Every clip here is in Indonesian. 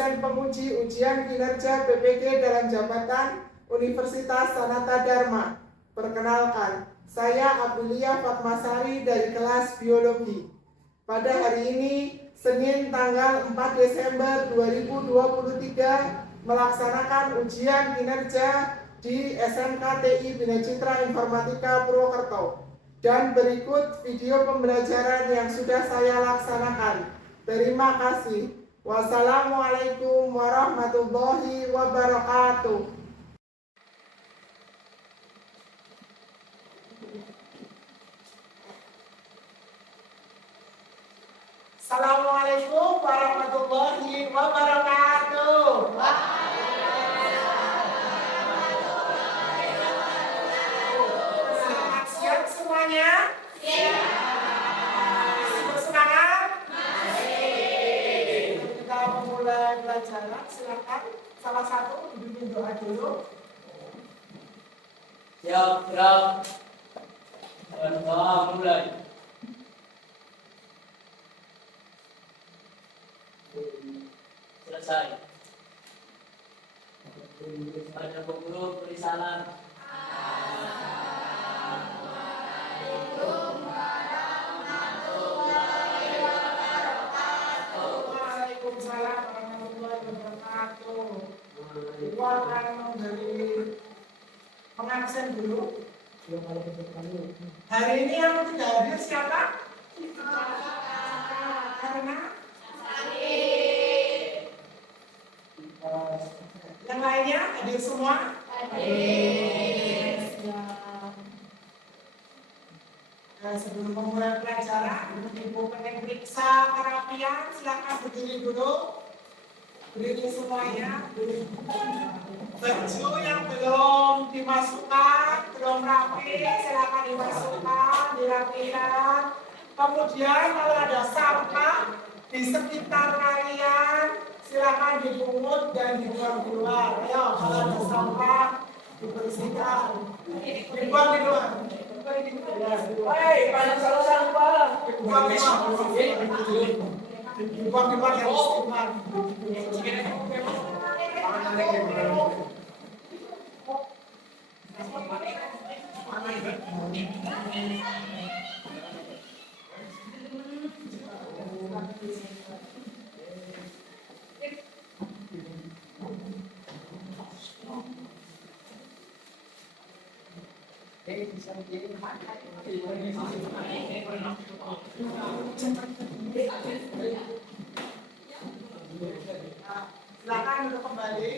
dosen penguji ujian kinerja PPG dalam jabatan Universitas Sanata Dharma. Perkenalkan, saya Aprilia Fatmasari dari kelas Biologi. Pada hari ini, Senin tanggal 4 Desember 2023, melaksanakan ujian kinerja di SMK TI Bina Citra Informatika Purwokerto. Dan berikut video pembelajaran yang sudah saya laksanakan. Terima kasih. Wassalamualaikum warahmatullahi wabarakatuh. Assalamualaikum warahmatullahi wabarakatuh. Selamat siang semuanya. Pelajaran, silakan salah satu bimbing doa dulu. Siap, gerak. Doa mulai. Selesai. Pada guru beri salam. Assalamualaikum warahmatullahi wabarakatuh. Waalaikumsalam warahmatullahi wabarakatuh. Ibu akan memberi pengabsen dulu. Hari ini yang tidak hadir siapa? Karena yang lainnya hadir semua? Hadir. Sebelum memulai pelajaran, Ibu pengen periksa kerapian, silakan berdiri dulu. Berdiri semuanya. Baju yang belum dimasukkan, belum rapi, silakan dimasukkan, dirapikan. Kemudian kalau ada sampah di sekitar kalian, silakan dipungut dan dibuang keluar. Ayo, kalau ada sampah dibersihkan, dibuang di luar. Hei, pada salah kepala. Dibuang di luar. Dibuang di luar yang istimewa. Silakan untuk kembali.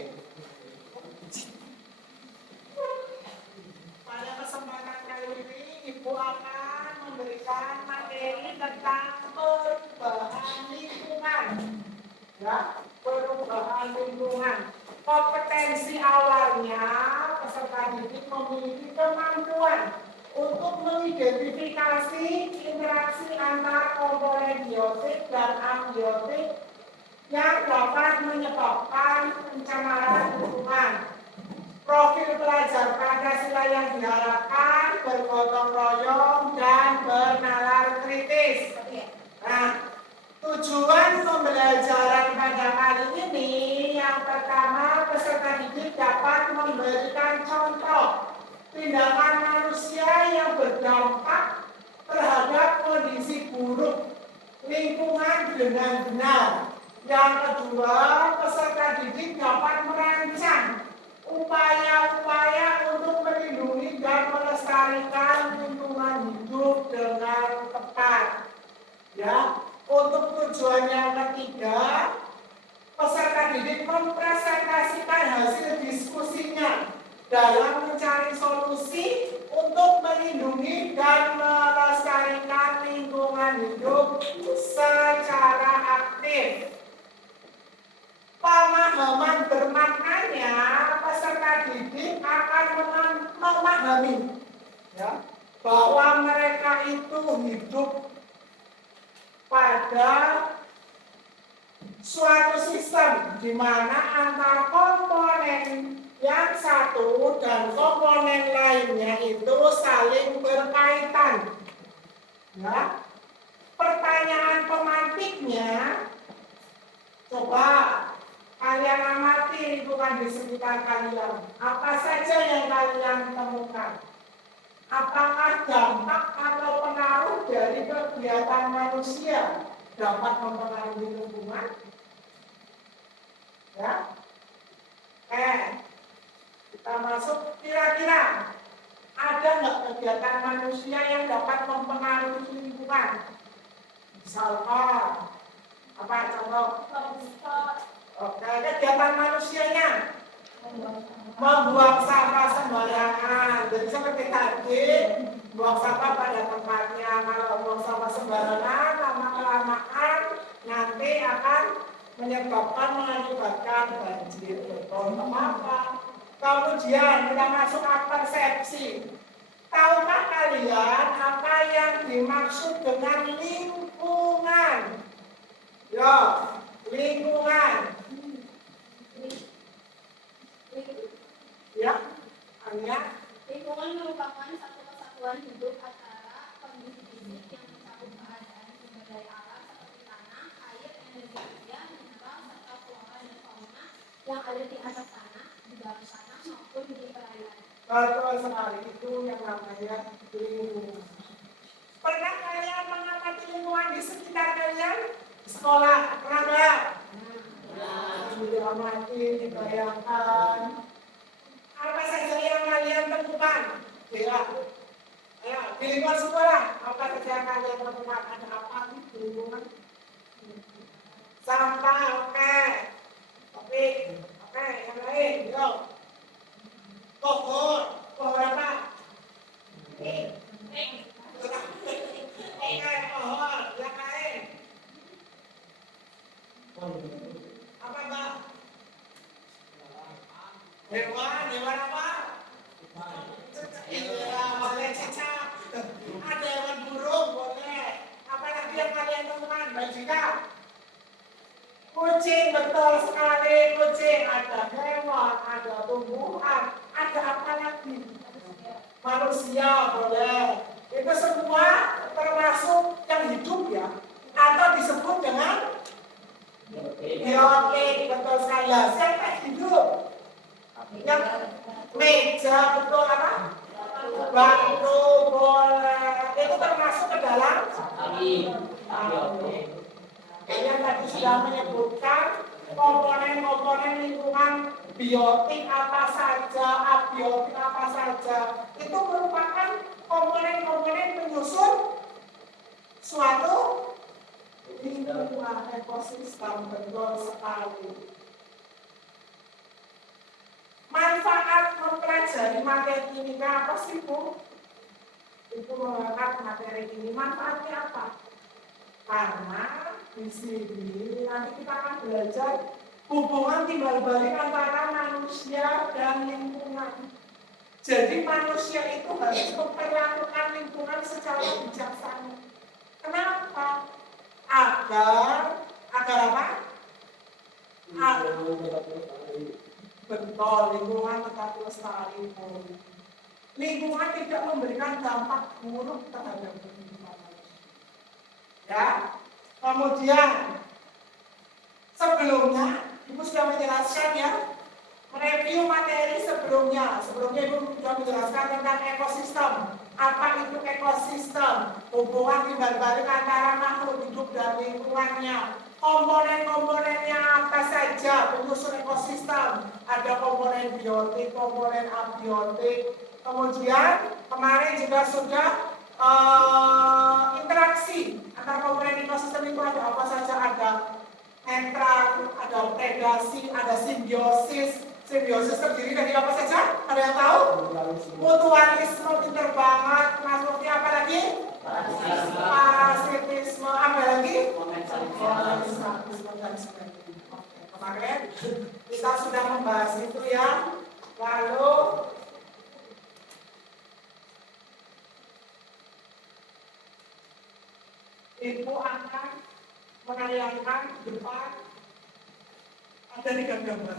Pada kesempatan kali ini, Ibu akan memberikan materi tentang perubahan lingkungan. Ya, perubahan lingkungan. Kompetensi awalnya peserta didik memiliki kemampuan untuk mengidentifikasi interaksi antar komponen biotik dan abiotik yang dapat menyebabkan pencemaran lingkungan. Profil pelajar Pancasila yang diharapkan bergotong royong dan bernalar kritis. Nah, tujuan pembelajaran pada kali ini yang pertama, peserta didik dapat memberikan contoh tindakan manusia yang berdampak terhadap kondisi buruk lingkungan dengan benar. Yang kedua, peserta didik dapat merancang upaya-upaya untuk melindungi dan melestarikan lingkungan hidup dengan tepat. Ya, untuk tujuan yang ketiga, peserta didik mempresentasikan hasil diskusinya dalam mencari solusi untuk melindungi dan melestarikan lingkungan hidup secara aktif. Pemahaman bermaknanya, peserta didik akan memahami ya, bahwa mereka itu hidup pada suatu sistem di mana antar komponen yang satu dan komponen lainnya itu saling berkaitan. Ya. Pertanyaan pemantiknya, coba Kalian amati lingkungan di sekitar kalian. Apa saja yang kalian temukan? Apakah dampak atau pengaruh dari kegiatan manusia dapat mempengaruhi lingkungan? Ya, kita masuk kira-kira ada nggak kegiatan manusia yang dapat mempengaruhi lingkungan? Misalkan apa contoh? Oke, kegiatan manusianya membuang sampah sembarangan. Jadi seperti tadi, buang sampah pada tempatnya. Kalau buang sampah sembarangan, lama-kelamaan nanti akan mengakibatkan banjir. Betul apa? Kemudian kita masuk ke persepsi. Tahukah kalian apa yang dimaksud dengan lingkungan? Yo, lingkungan. Ya, hanya lingkungan merupakan satu kesatuan hidup antara kondisi fisik yang mencakup keadaan sumber daya alam seperti tanah, air, energi surya, mineral, serta flora dan fauna yang ada di atas tanah, di bawah tanah maupun di perairan. betul sekali, itu yang namanya lingkungan. Pernah kalian mengamati lingkungan di sekitar kalian? Sekolah, pernah nggak? Diamati, dibayangkan. Apa saja yang kalian temukan? Ya, ayo, di lingkungan sekolah, apa saja yang kalian temukan? Ada apa di lingkungan? Sampah, oke. Yang lain, yuk. Pohon apa? Oke, pohon, yang lain. Apa, Mbak? Hewan apa? Iya, boleh cicak. Ada hewan burung, boleh. Apalagi yang kalian temukan, Mbak Jika? Kucing, betul sekali. Kucing, ada hewan, ada tumbuhan, ada apa lagi? Manusia, boleh. Itu semua termasuk yang hidup ya, atau disebut dengan biotik, betul sekali. Siapa hidup? Yang meja, betul apa? Batu, bola, itu termasuk ke dalam kalian tadi sudah menyebutkan komponen-komponen lingkungan biotik apa saja, abiotik apa saja. Itu merupakan komponen-komponen penyusun suatu lingkungan ekosistem, betul sekali. Manfaat mempelajari materi ini apa sih, Bu? Itu mengangkat materi ini, manfaatnya apa? Karena di sini nanti kita akan belajar hubungan timbal balik antara manusia dan lingkungan. Jadi manusia itu harus memperlakukan lingkungan secara bijaksana. Kenapa? Agar apa? Betul, lingkungan tetap lestari. Lingkungan tidak memberikan dampak buruk terhadap kehidupan manusia. Ya, kemudian sebelumnya Ibu sudah menjelaskan ya, mereview materi sebelumnya. Sebelumnya Ibu sudah menjelaskan tentang ekosistem. Apa itu ekosistem? Hubungan timbal balik antara makhluk hidup dan lingkungannya. Komponen-komponennya apa saja penyusun ekosistem? Ada komponen biotik, komponen abiotik. Kemudian kemarin juga sudah interaksi antara komponen ekosistem itu ada apa saja? Ada netral, ada predasi, ada simbiosis. Simbiosis terdiri dari apa saja? Ada yang tahu? Mutualisme, pinter banget. Masuknya apa lagi? Parasitisme, apa lagi? Kemarin kita sudah membahas itu ya. Lalu Ibu akan menayangkan depan ada 3 gambar.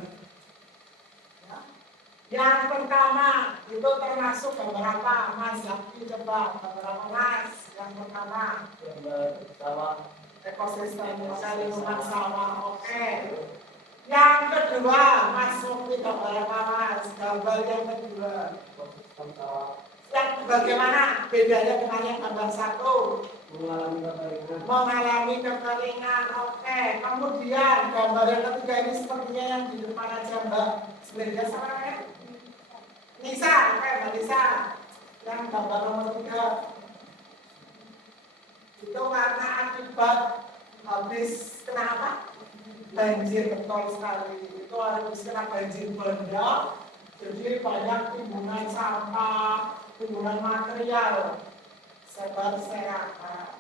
Ya. Yang pertama itu termasuk gambar apa? Mas Zaki coba gambar apa Mas? Yang pertama gambar sawah, ekosistem lingkungan sawah. Oke. Yang kedua, masuk ke gambar apa mas? Gambar yang kedua. Yang bagaimana bedanya dengan yang gambar satu? Mengalami kekeringan. Oke. Kemudian gambar yang ketiga ini sepertinya yang di depan aja mbak. Sebenarnya sama kan? Nisa, oke mbak Nisa. Yang gambar nomor 3 itu karena akibat habis kenapa? Banjir, betul sekali. Itu habis kena banjir bandang, jadi banyak timbunan sampah, timbunan material berserakan.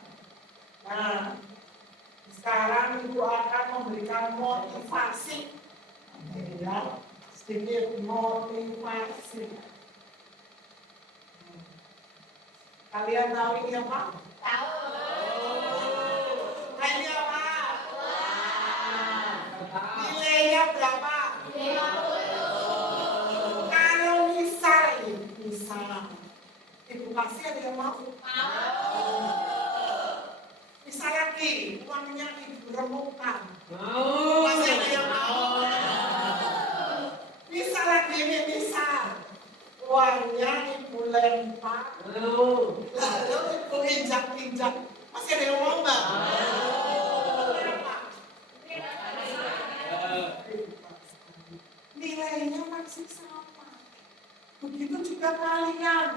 Nah, sekarang ibu akan memberikan motivasi, ya, sedikit motivasi. Kalian tahu ini apa? Tahu. Ini apa? Nilainya berapa? 50. Kalau misal, ibu kasih ada yang mau? Misal lagi, uangnya ibu remukan. Masih ada yang mau? Misal lagi ini, uangnya ibu lempar. Lalu ibu injak-injak. Masih ada yang mau nggak? Nilainya masih sama. Begitu juga kalian.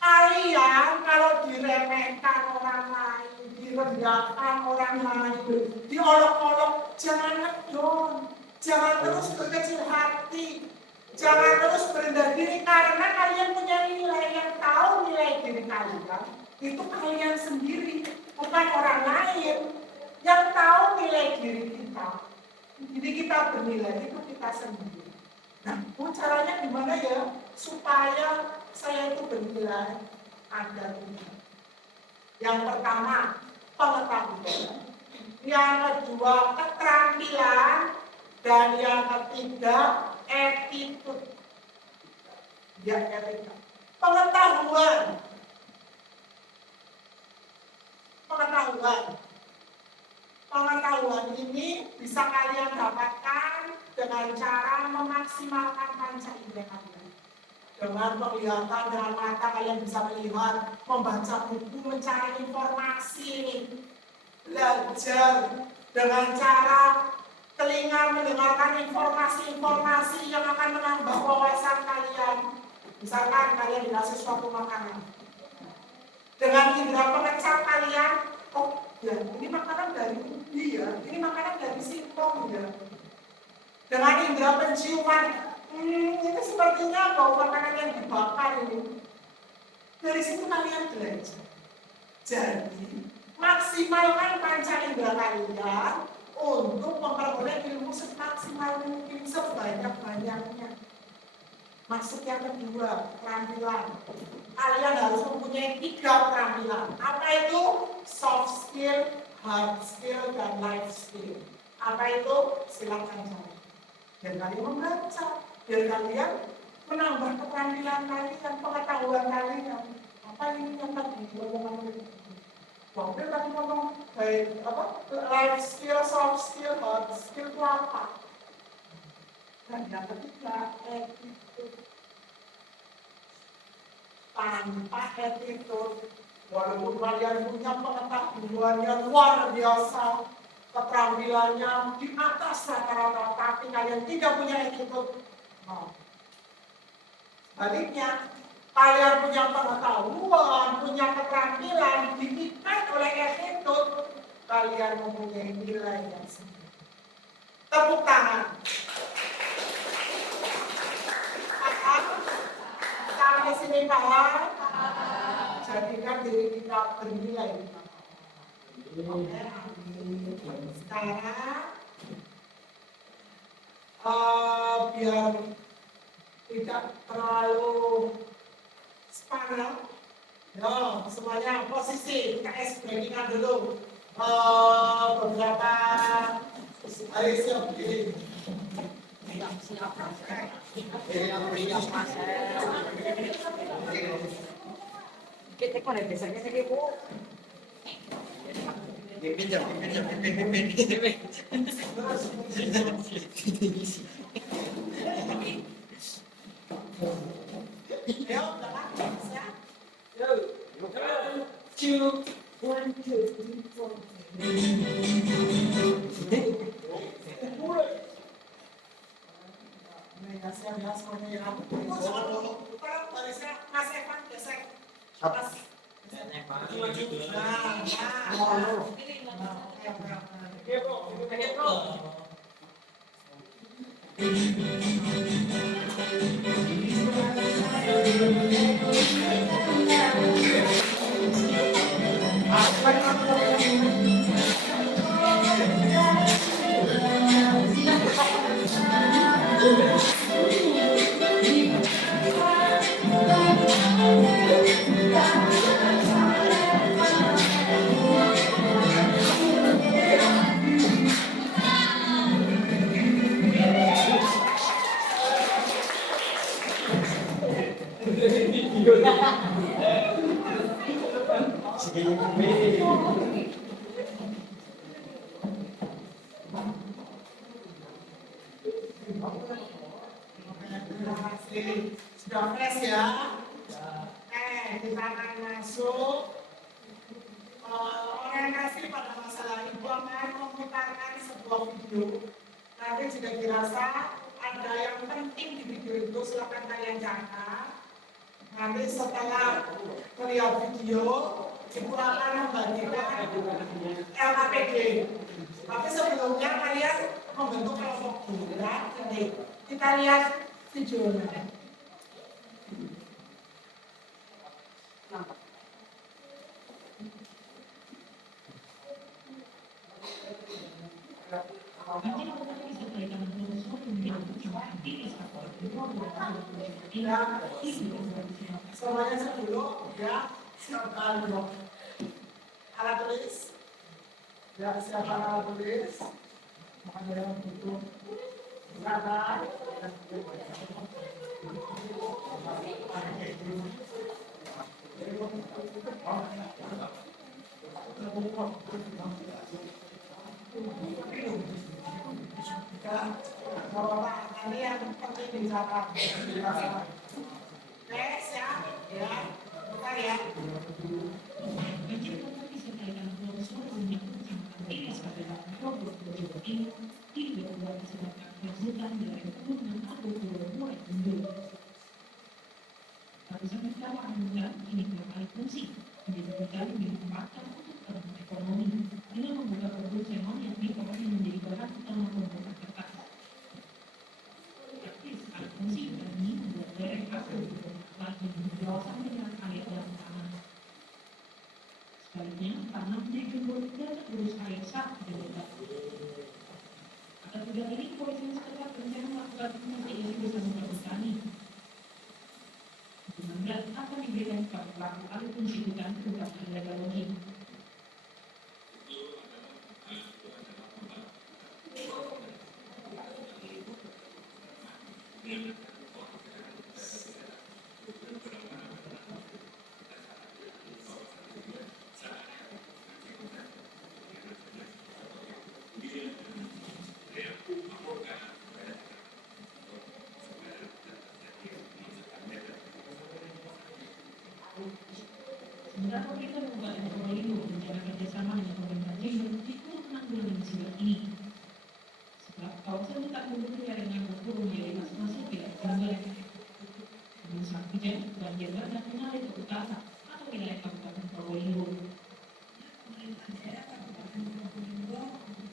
Kalian kalau diremehkan orang lain, direndahkan orang lain, diolok-olok, jangan ngedon, jangan terus berkecil hati, jangan terus berendah diri karena kalian punya nilai. Yang tahu nilai diri kalian itu kalian sendiri, bukan orang lain. Yang tahu nilai diri kita, jadi kita bernilai itu kita sendiri. Nah, caranya gimana ya supaya saya itu bernilai? Ada tiga. Yang pertama, pengetahuan. Yang kedua, keterampilan. Dan yang ketiga, attitude. Ya, etika. Pengetahuan. Pengetahuan ini bisa kalian dapatkan dengan cara memaksimalkan panca indera kalian. Dengan penglihatan, dengan mata kalian bisa melihat, membaca buku, mencari informasi, belajar. Dengan cara telinga mendengarkan informasi-informasi yang akan menambah wawasan kalian. Misalkan kalian dikasih suatu makanan. Dengan indera pengecap kalian, oh ya ini makanan dari ubi ya, ini makanan dari singkong ya. Dengan indera penciuman, ini sepertinya bau makanan yang dibakar ini. Dari situ kalian belajar. Jadi maksimalkan panca indera kalian untuk memperoleh ilmu semaksimal mungkin, sebanyak-banyaknya. Masuk yang kedua, keterampilan. Kalian harus mempunyai 3 keterampilan. Apa itu? Soft skill, hard skill, dan life skill. Apa itu? Silakan cari. Biar kalian membaca, biar kalian menambah keterampilan kalian, pengetahuan kalian. Apa ini yang tadi ngomong itu? Waktu tadi ngomong baik apa? Life skill, soft skill, hard skill itu apa? Dan yang ketiga, attitude. Tanpa attitude, walaupun kalian punya pengetahuan yang luar biasa, keterampilannya di atas rata-rata, tapi kalian tidak punya attitude. No. Sebaliknya, kalian punya pengetahuan, punya keterampilan, diikat oleh attitude, kalian mempunyai nilai yang sendiri. Tepuk tangan. Sampai sini paham? Jadikan diri kita bernilai. Sekarang biar tidak terlalu sepanjang, ya semuanya posisi KS breakingan dulu. Beberapa hari siap begini. Siap. Kita konektif saja sih bu. Ayo, belakang, ya. Two. Nah, siap-siap semuanya ya. Kalau barisnya Mas Evan gesek. Mas. Sudah fresh ya. Kita akan masuk orientasi pada masalah ibu akan memutarkan sebuah video. Nanti jika dirasa ada yang penting di video itu silakan kalian catat. Nanti setelah melihat video, ibu akan membagikan LKPD. Tapi sebelumnya kalian membentuk kelompok gerak. Kita lihat videonya. Semuanya sebelum ya siapkan alat tulis ya siapkan alat tulis makanya yang butuh silakan ini yang penting dicatat. Oke, siap ya. Bukan ya. Sebaliknya, karena menjadi berbeda terus air saat berbeda. Atas tiga ini, polisi setempat berencana melakukan penelitian bersama petani. Dengan akan diberikan kepada pelaku alih fungsi hutan berupa illegal logging. Sementara pemerintah Kabupaten Probolinggo berencana kerjasama dengan pemerintah Jember untuk menanggulangi musibah ini. Sebab kawasan hutan lindung yang berkurung menjadi masing-masing wilayah Jember. Dengan saat hujan, banjir bandang mengalir ke utara atau wilayah Kabupaten Probolinggo. Pemerintah daerah Kabupaten Probolinggo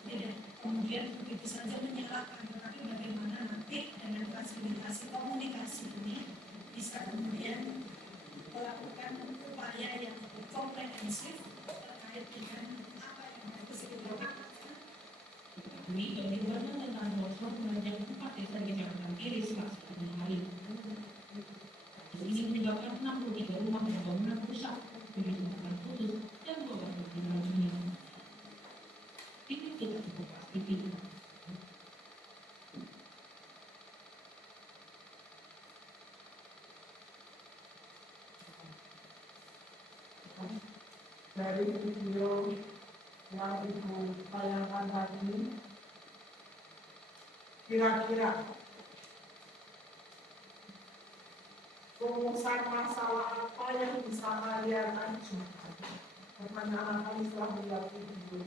tidak kemudian begitu saja menyalahkan, tetapi bagaimana nanti dengan fasilitasi komunikasi ini bisa kemudian melakukan upaya yang komprehensif terkait dengan apa yang harus dilakukan. Ini dari Bandung dan Tanah Longsor menajam 4 desa di Kecamatan Tiris Selasa dini hari. Ini menyebabkan 63 rumah dan bangunan rusak, 7 jembatan putus, dan 2 bangunan meninggal dunia. Ini tidak cukup pasti. Dari video yang Ibu bayangkan tadi, kira-kira rumusan masalah apa yang bisa kalian ajukan? Pertanyaan kami setelah melihat video.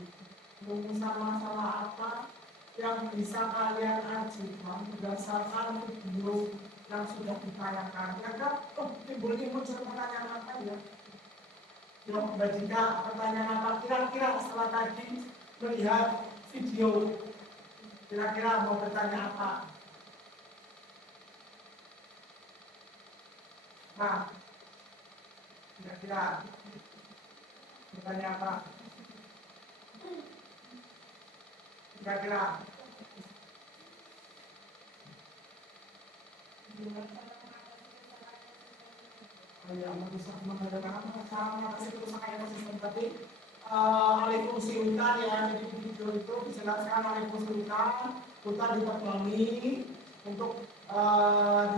Rumusan masalah apa yang bisa kalian ajukan berdasarkan video yang sudah ditayangkan? Ya kan? Timbul muncul pertanyaan apa ya? Yang Mbak Dika, pertanyaan apa? Kira-kira setelah tadi melihat video, kira-kira mau bertanya apa? Nah, kira-kira bertanya apa? Kira-kira yang bisa mengadakan cara mengatasi kerusakan ekosistem tadi alih fungsi hutan ya. Jadi di video itu dijelaskan alih fungsi hutan ditebangi untuk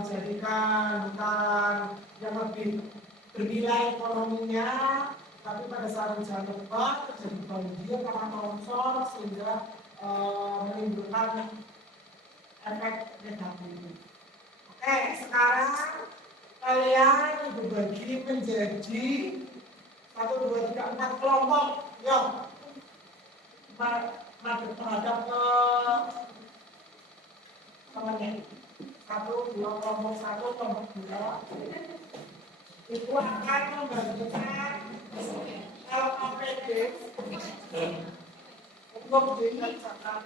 dijadikan hutan yang lebih bernilai ekonominya, tapi pada saat hujan lebat terjadi banjir karena longsor sehingga menimbulkan efek negatif. Oke, sekarang kalian dibagi menjadi 1, 2, 3, 4 kelompok. Yuk, menghadap ke temannya. 1, 2, kelompok 1, kelompok 2. Itu akan membagikan kalau APD untuk dikerjakan.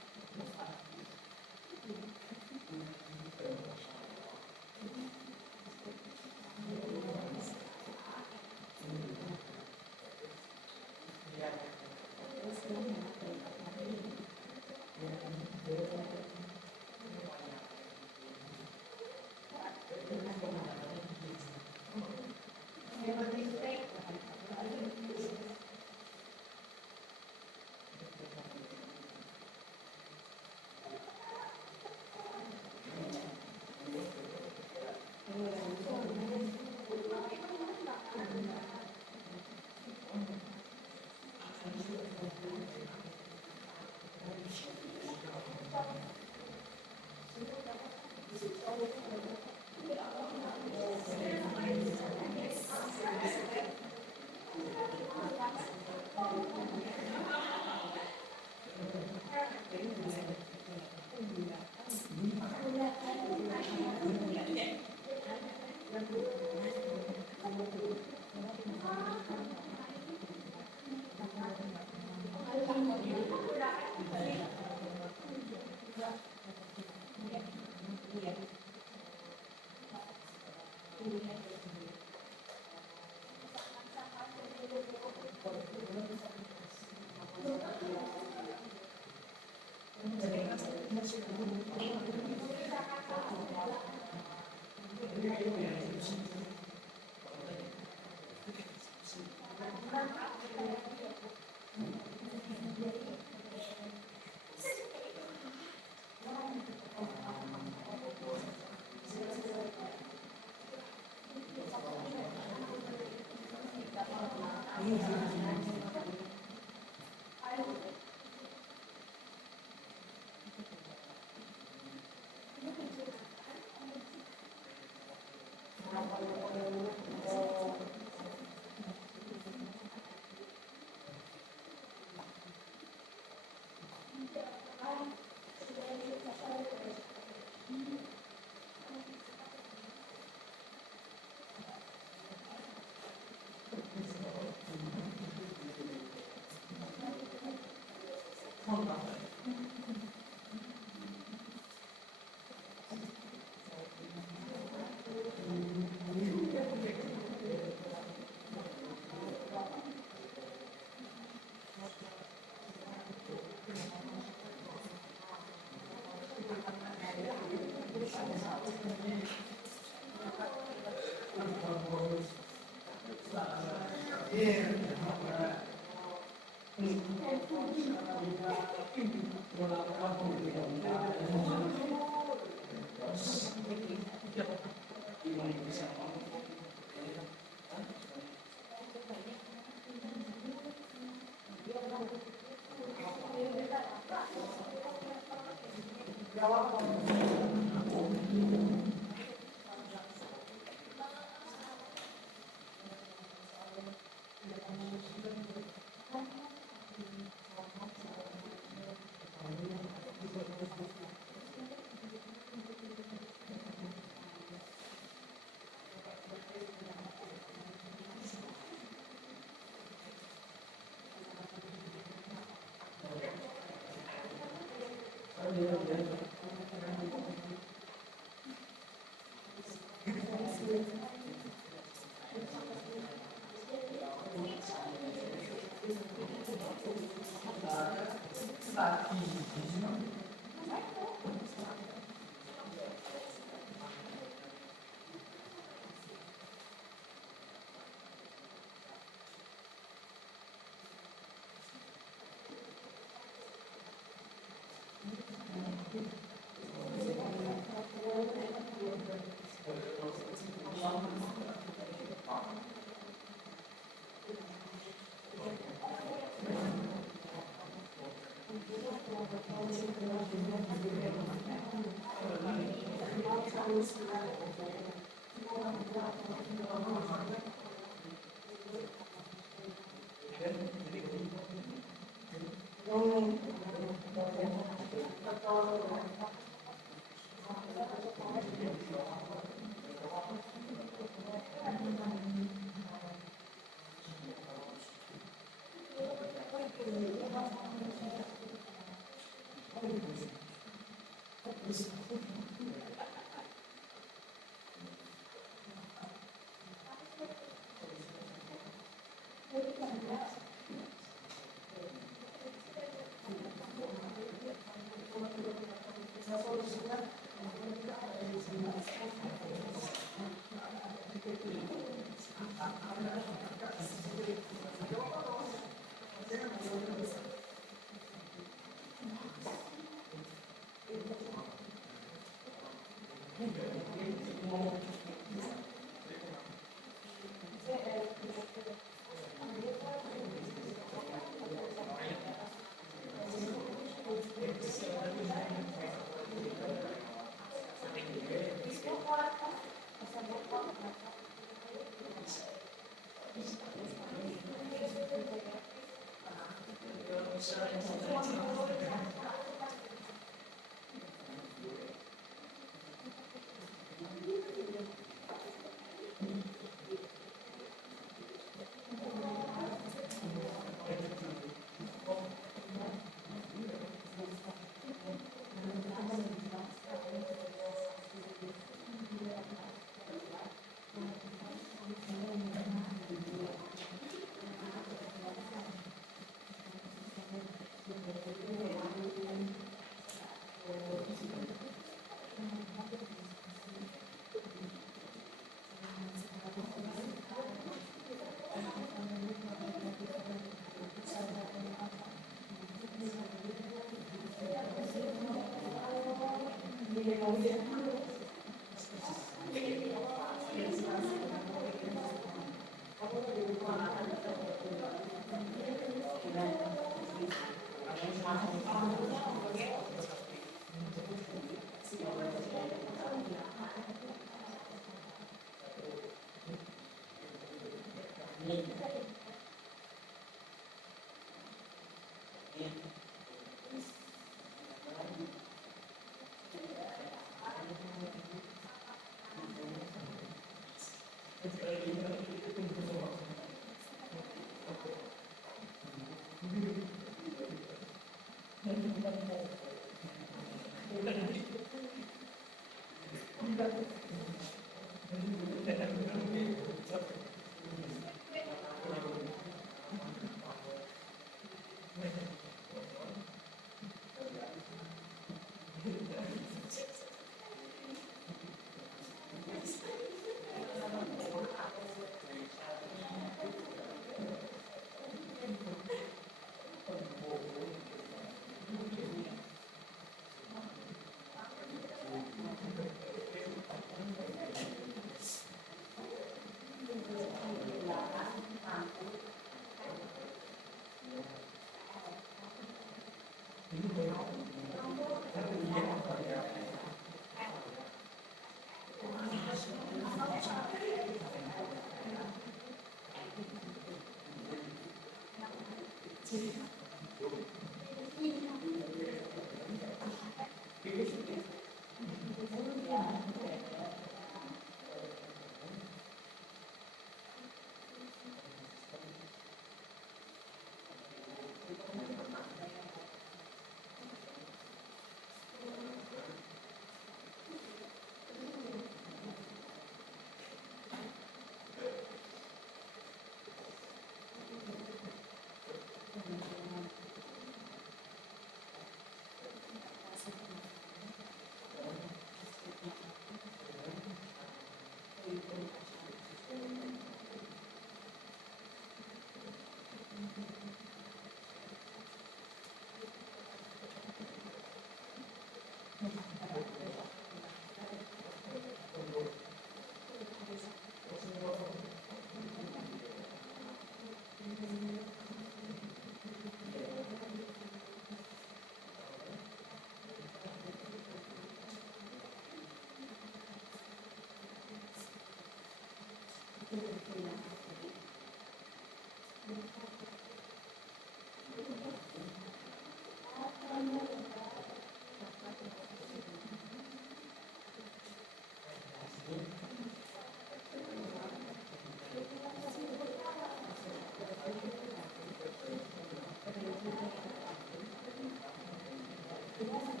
Ya.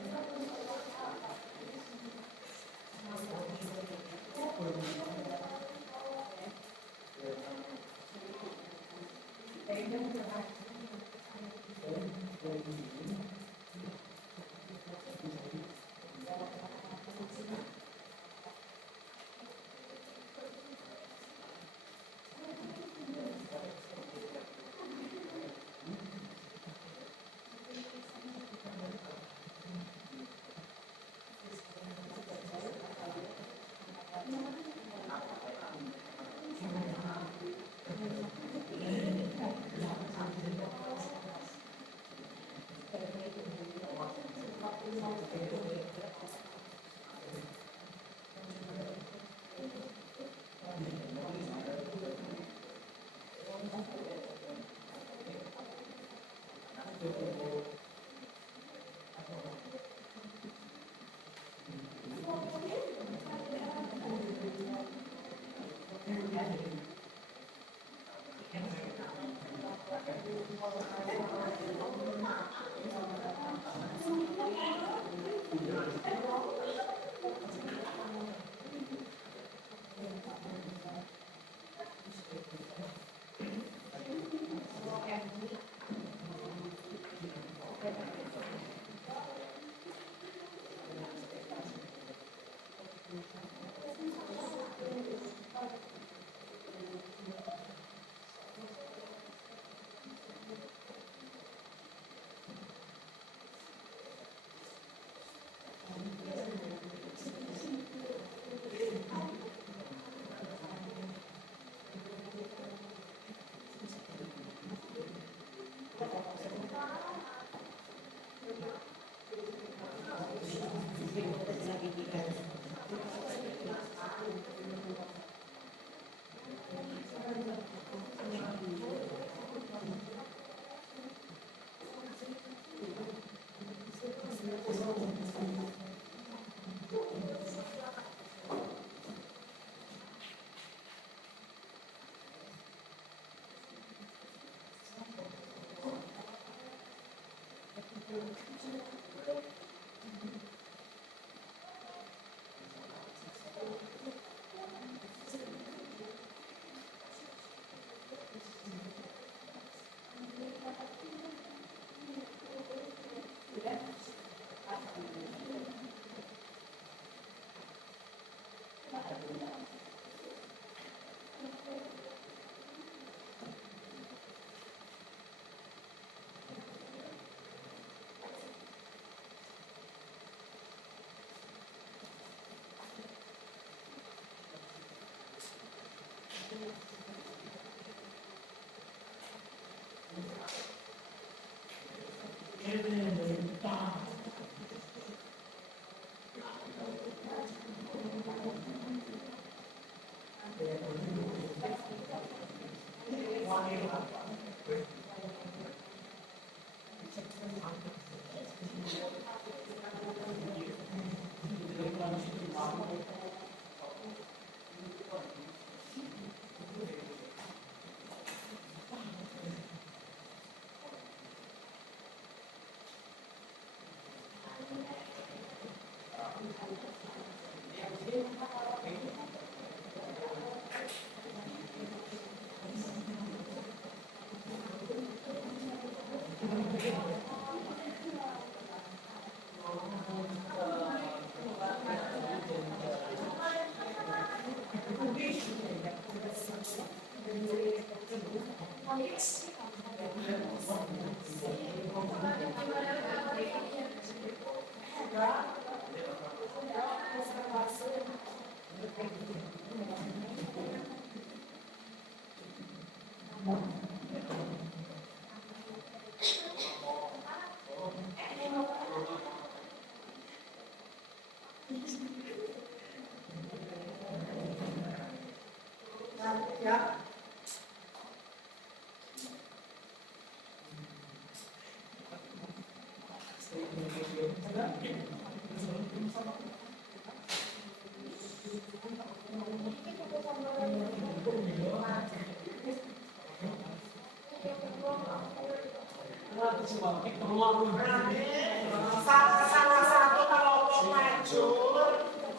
Sa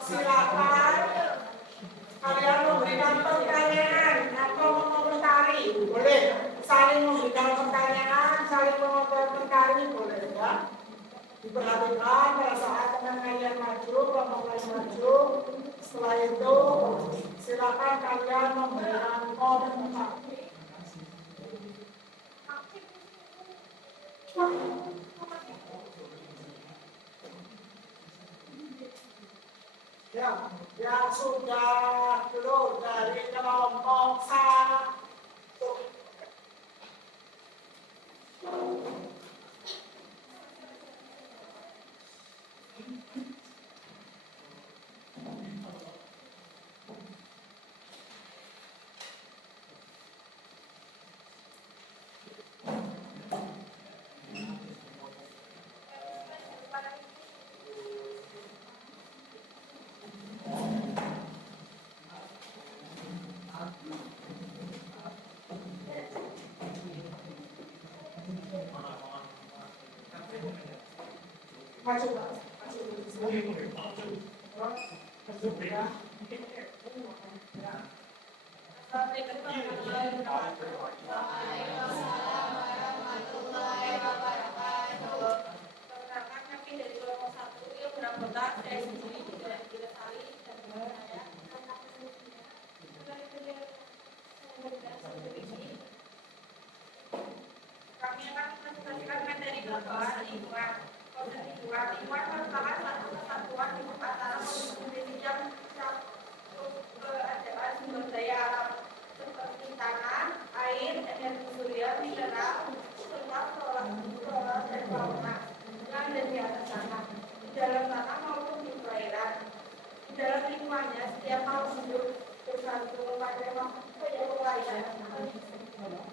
Silakan kalian memberikan pertanyaan atau mengomentari, boleh. Saling memberikan pertanyaan, saling mengomentari, boleh ya. Diperhatikan pada saat teman kalian maju, kelompok kalian maju. Setelah itu silakan kalian memberikan komentar. Ya, yang sudah keluar dari kelompok satu. Maju, Pak. Kami akan menjelaskan materi global lingkungan. Lingkungan merupakan satu kesatuan hidup antara kondisi yang keadaan sumber daya alam seperti tanah, air, energi surya, mineral, serta flora dan fauna yang ada di atas tanah, di dalam tanah maupun di perairan. Di dalam lingkungannya, setiap makhluk hidup bergantung pada makhluk lain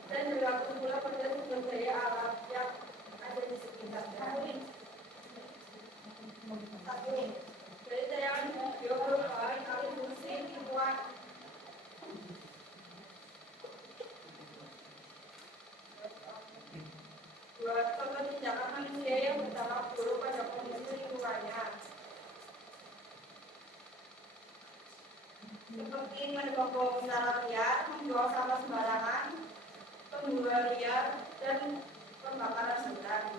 dan bergantung pula pada sumber daya alam yang ada di sekitarnya. Jadi saya global inklusi lingkungan. Buat contoh tindakan manusia yang berdampak buruk pada kondisi lingkungannya, seperti menebang secara liar, membuang sampah sembarangan, pemburuan liar, dan pembakaran hutan.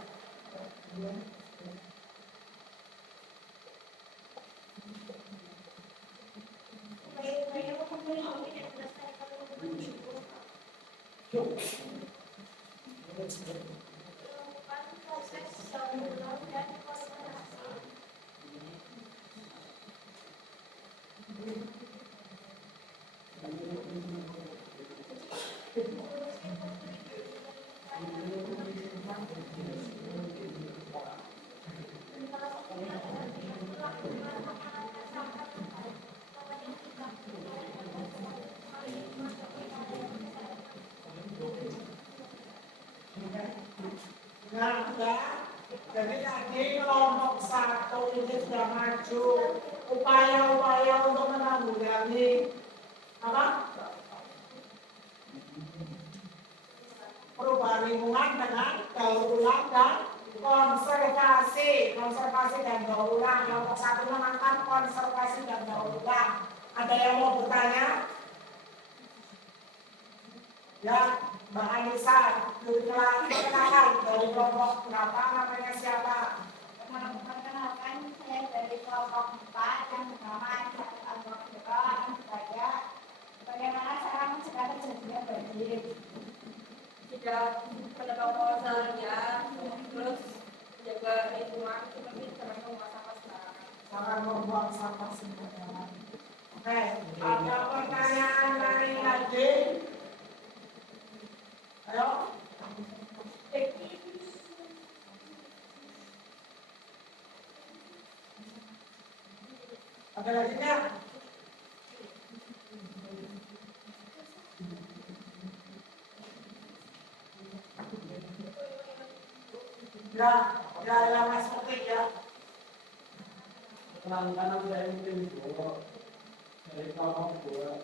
Jadi tadi kelompok satu ini sudah maju upaya-upaya untuk menanggulangi apa? Perubahan lingkungan dengan daur ulang dan konservasi dan daur ulang. Kelompok satu menangkan konservasi dan daur ulang. Ada yang mau bertanya? Ya, Mbak Anissa, perkenalkan dari kelompok berapa, namanya siapa? Perkenalkan, saya dari kelompok 4 yang bernama Anissa saja. Bagaimana cara mencegah terjadinya banjir? Tidak menebang pohon liar, terus jaga lingkungan seperti jangan membuang sampah sembarangan. Jangan membuang sampah sembarangan. Oke, ada pertanyaan lain lagi? Ayo. Ada lagi nggak? Ya, Mas Putih ya. Pelanggaran dari Timur dari kelompok 2.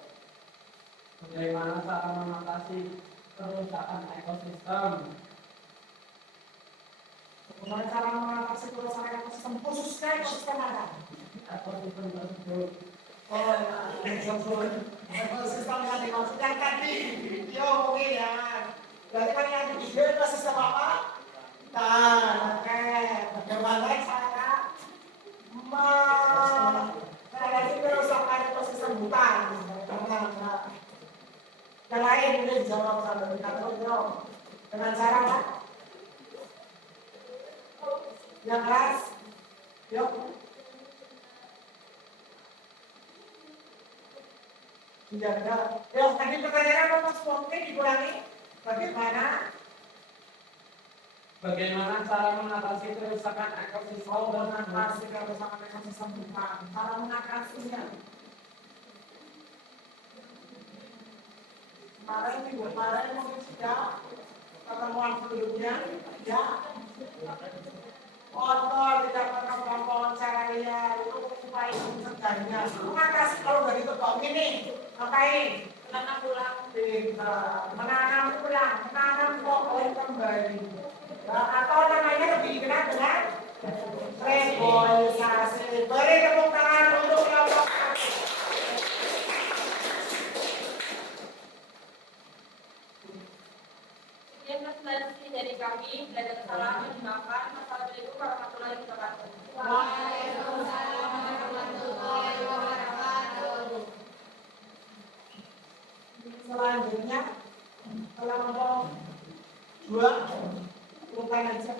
Bagaimana cara mengatasi kerusakan ekosistem? Bagaimana cara mengatasi kerusakan ekosistem khususnya ekosistem apa? ekosistem tersebut. Oh, ekosistem yang dimaksudkan tadi, yo mungkin ya. Berarti kan yang ketiga ekosistem apa? Nah, oke. Bagaimana cara mengatasi kerusakan ekosistem hutan? Nah, yang lain boleh dijawab sama Dr. Dengan cara apa? Yang keras, yuk. Dijaga. Yuk, tadi pertanyaan apa Mas Mungkin dikurangi? Bagaimana Bagaimana cara mengatasi kerusakan ekosistem mengatasi kerusakan ekosistem hutan? Cara mengatasinya? Kemarin mungkin sudah pertemuan sebelumnya, ya. Kotor, tidak menebang pohon cara liar, itu upaya mencegahnya. Mengatasi kalau dari tebang ini, ngapain? Menanam ulang, menanam pohon kembali. Atau namanya lebih dikenal dengan reboisasi. Beri tepuk tangan untuk kelompok. Sekian presentasi dari kami, belajar salah menyimpangkan Assalamualaikum warahmatullahi wabarakatuh. Waalaikumsalam warahmatullahi wabarakatuh. Selanjutnya, kelompok 2, bukan aja.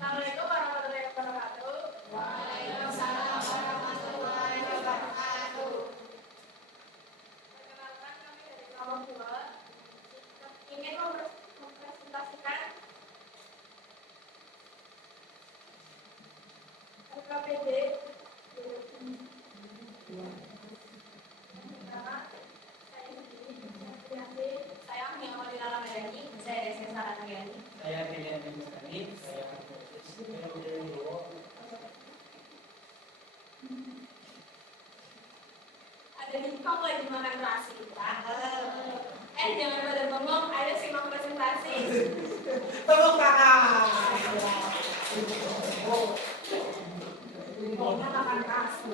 Assalamualaikum warahmatullahi wabarakatuh. Waalaikumsalam warahmatullahi wabarakatuh. Perkenalkan kami dari kelompok 2 ingin mempresentasikan RKPD. Saya Miawali Lala Medani, saya Desi Sarangani. Saya Pilihan Mustani, saya Ada di kamu lagi makan nasi. Jangan pada bengong, ada simak presentasi. Tepuk tangan. Ini makan nasi.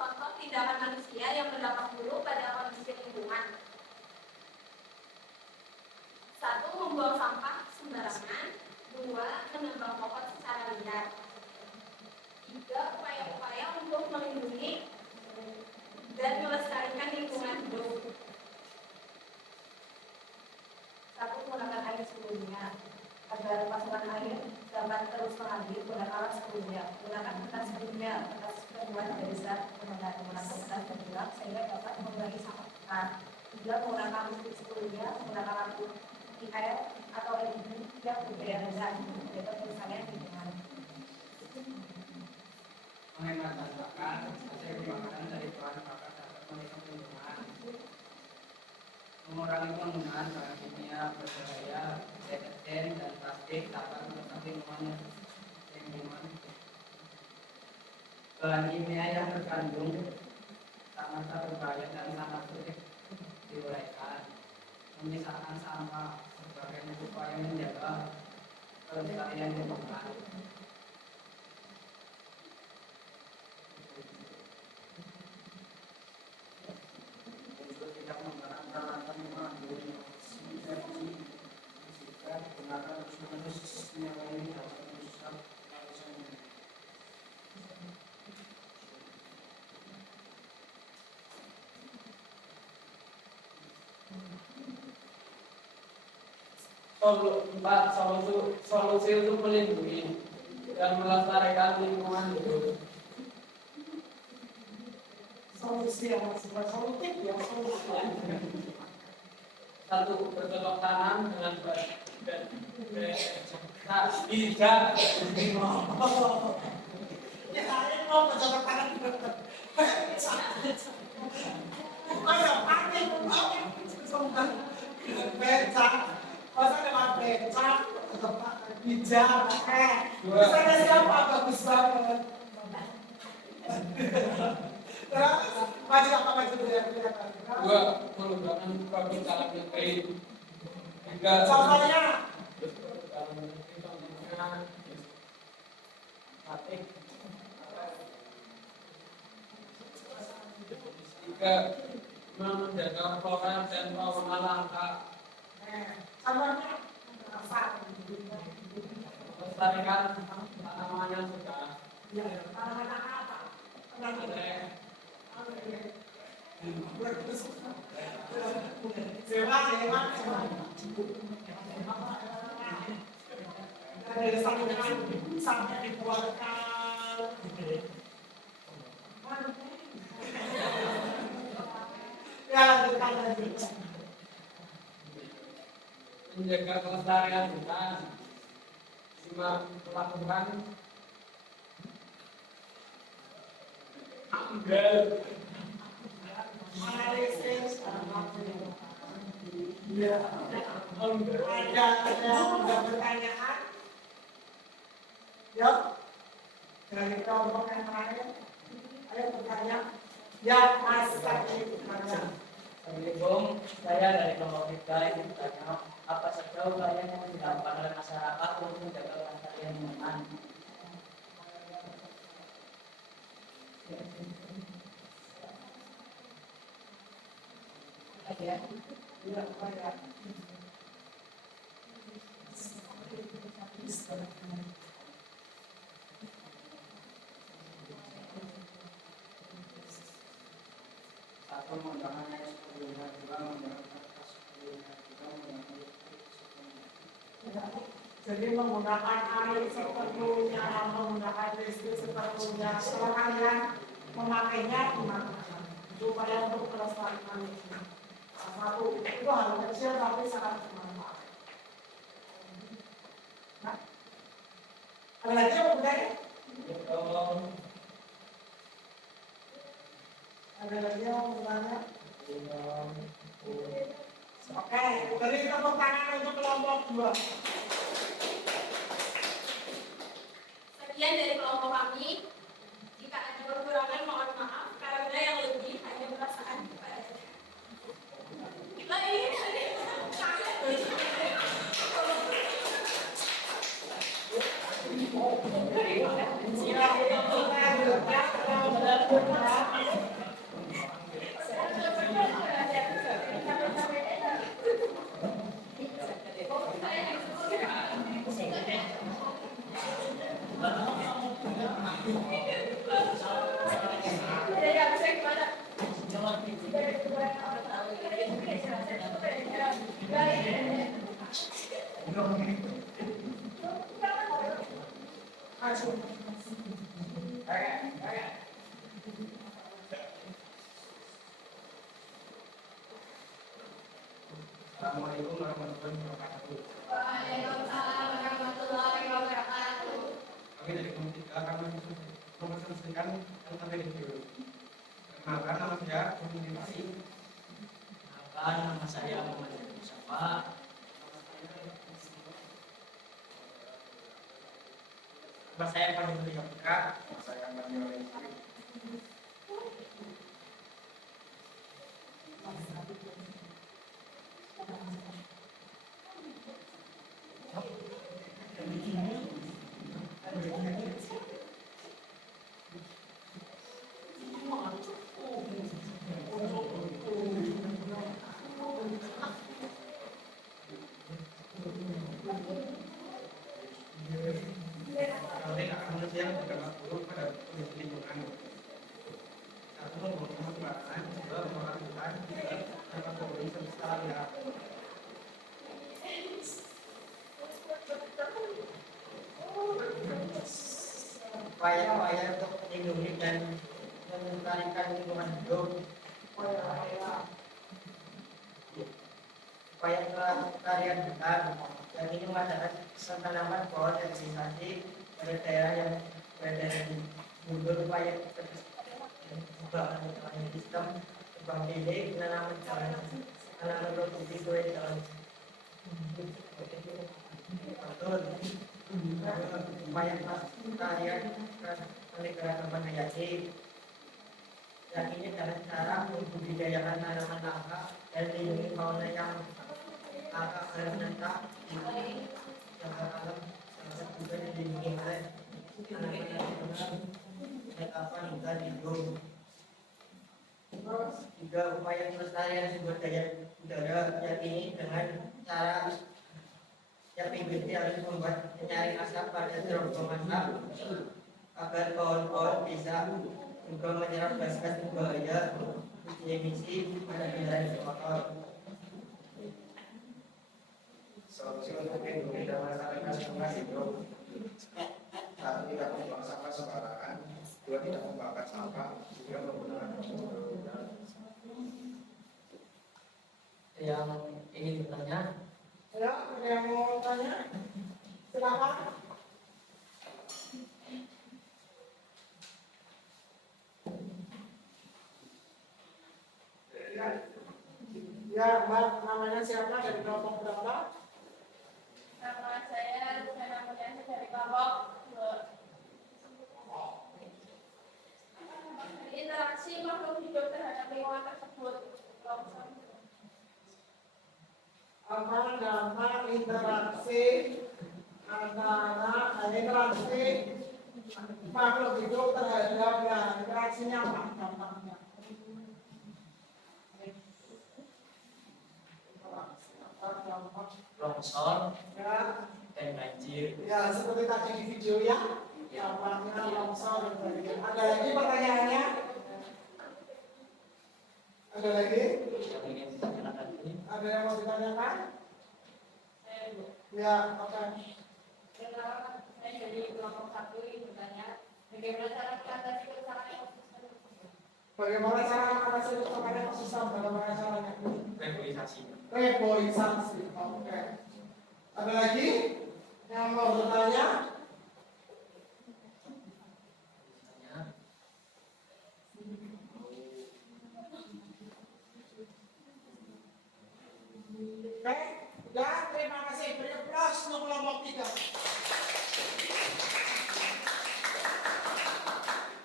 Contoh tindakan manusia yang berdampak buruk pada kondisi lingkungan. 1. Membuang sampah sembarangan. 2. Menebang pohon secara liar. 3. Upaya-upaya untuk melindungi dan melestarikan lingkungan hidup. 1. Menggunakan air sebelumnya agar pasokan air dapat terus mengalir. Gunakan sebelumnya, gunakan kertas sebelumnya, kertas terbuat dari zat menggunakan kertas bergerak sehingga dapat mengurangi sampah. 3. Menggunakan listrik sebelumnya, menggunakan lampu IR atau LED yang berbeda zat, yaitu misalnya lingkungan. menghemat bahan hasil pembakaran dari bahan bakar dapat merusak lingkungan, mengurangi penggunaan bahan kimia berbahaya, deterjen dan plastik dapat merusak lingkungan. Bahan kimia yang terkandung sangat berbahaya dan sangat sulit diuraikan. Memisahkan sampah sebagai upaya menjaga kelestarian lingkungan. Untuk tidak menggunakan peralatan mengandung energi fisika, gunakan sistem yang lain dapat merusak lapisan ini. Solusi untuk melindungi dan melestarikan lingkungan hidup. solusi yang bersifat solutif ya solusi. Satu, bercocok tanam dengan tidak. Ya saya mau bercocok tanam kayak pakai becak, masa dengan becak, bijak, misalnya siapa bagus banget. Terus maju apa maju dia? Dua, menggunakan produk dalam negeri. Tiga, Contohnya, dalam negeri contohnya batik. Tiga, menjaga flora dan fauna langka. contohnya rasa, Melestarikan tanaman yang sudah ya tanaman apa? Tanaman ada. Hebat. Dari sampai dikeluarkan. Ya lanjut. Menjaga kelestarian hutan. Lima, melakukan ambil Analisis. Ya. Ada pertanyaan? Yuk. Dari kelompok yang terakhir. Ayo bertanya. Ya, Mas Sakti bertanya. Assalamualaikum, saya dari kelompok kita ingin bertanya apa saja upaya yang dilakukan oleh masyarakat untuk menjaga kelestarian lingkungan. Satu, menggunakan air sebelumnya, dua, menggunakan kertas sebelumnya, tiga, menggunakan Jadi menggunakan air seperlunya, menggunakan listrik seperlunya. Kalau kalian memakainya gimana? Supaya untuk melestarikan lingkungan. Satu itu hal kecil tapi sangat bermanfaat. Nah, ada lagi yang mau bertanya? Ada lagi yang mau bertanya? Oke, beri tepuk tangan untuk kelompok 2. Sekian dari kelompok kami. Jika ada kekurangan mohon maaf karena yang lebih hanya perasaan kepada. Lah ini Assalamualaikum warahmatullahi wabarakatuh. Waalaikumsalam warahmatullahi wabarakatuh. Kami dari Komisi 3 akan mempresentasikan tentang video. Perkenalkan, nama saya Komunikasi. Nama saya Muhammad Mustafa. Nama saya Fadil Yofika. Nama saya Fadil Yofika. Yang terdapat buruk pada kondisi lingkungan. Satu, membangun perubahan, dua, mengolah hutan, tiga, dapat upaya pelestarian hutan yang ini mengadakan tanaman pohon dan vegetasi pada daerah yang berada di mundur upaya pengembangan sistem tebang pilih tanaman produksi kue dalam upaya pelestarian dan penegarakan hayati yang ini dengan cara membudidayakan tanaman langka dan melindungi fauna yang langka menetap di alam serta juga dilindungi oleh tanaman nasional penetapan hutan lindung. Juga upaya pelestarian sumber daya udara yang ini dengan cara yang PBT harus membuat penyaring asap pada terowongan asap agar pohon-pohon bisa juga menyerap gas-gas berbahaya emisi pada kendaraan bermotor. Solusi untuk melindungi dan melestarikan lingkungan hidup. Satu, tidak membuang sampah sembarangan. Dua, tidak membakar sampah. Tiga, menggunakan Yang ingin bertanya, Ya, ada yang mau tanya? Silakan. Ya, Mbak, namanya siapa dari kelompok berapa? Nama saya Mulyani dari kelompok interaksi makhluk hidup terhadap lingkungan tersebut. Apa dampak interaksi antara interaksi makhluk hidup terhadap interaksinya apa dampaknya? longsor Ya, dan banjir. ya seperti tadi di video ya, dampaknya longsor dan banjir. Ada lagi pertanyaannya? Ada lagi? Yang ingin ditanyakan ini, Ada yang mau ditanyakan? Ya, oke. Sekarang saya dari kelompok 1 ingin bertanya, bagaimana cara mengatasi kerusakan ekosistem? Bagaimana cara mengatasi kerusakan ekosistem? Bagaimana caranya? reboisasi. Reboisasi. Oke. Ada lagi yang mau bertanya? Oke, ya terima kasih. Beri aplaus untuk kelompok 3.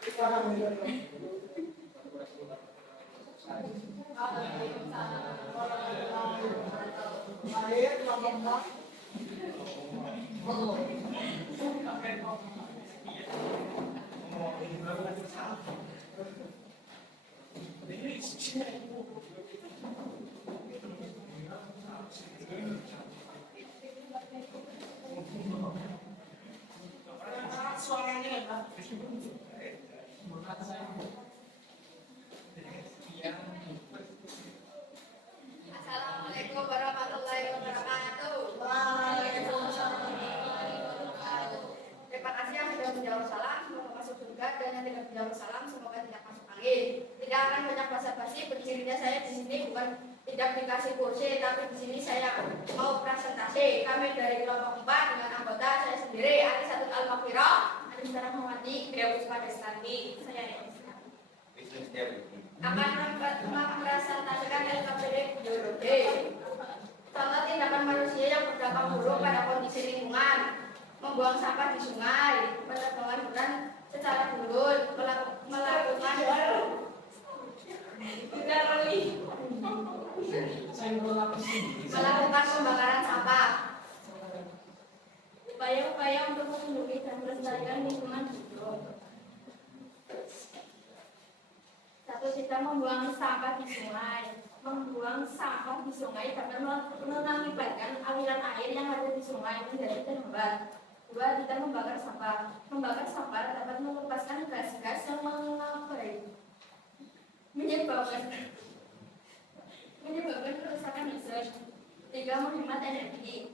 Kita akan menunjukkan. Baik, kelompok 4. Suaranya ya, Pak. Assalamualaikum warahmatullahi wabarakatuh. Waalaikumsalam. Terima kasih yang sudah menjawab salam, semoga masuk surga, dan yang tidak menjawab salam, semoga tidak masuk angin. Tidak akan banyak basa-basi, berdirinya saya di sini bukan tidak dikasih kursi, tapi di sini saya mau presentasi. Kami dari kelompok 4 dengan anggota saya sendiri, Anisatul Al-Mafirah, Anies Rahmawati, Dewi Padestani, saya akan mempresentasikan LKPD BPD. Contoh tindakan manusia yang berdampak buruk pada kondisi lingkungan, membuang sampah di sungai, penebangan hutan secara gundul, melakukan pembakaran sampah. Upaya-upaya untuk melindungi dan melestarikan lingkungan hidup. 1. Tidak membuang sampah di sungai. Membuang sampah di sungai dapat mengakibatkan aliran air yang ada di sungai menjadi terhambat. 2. Tidak membakar sampah. Membakar sampah dapat melepaskan gas-gas yang menyebabkan kerusakan ozon. 3. Menghemat energi.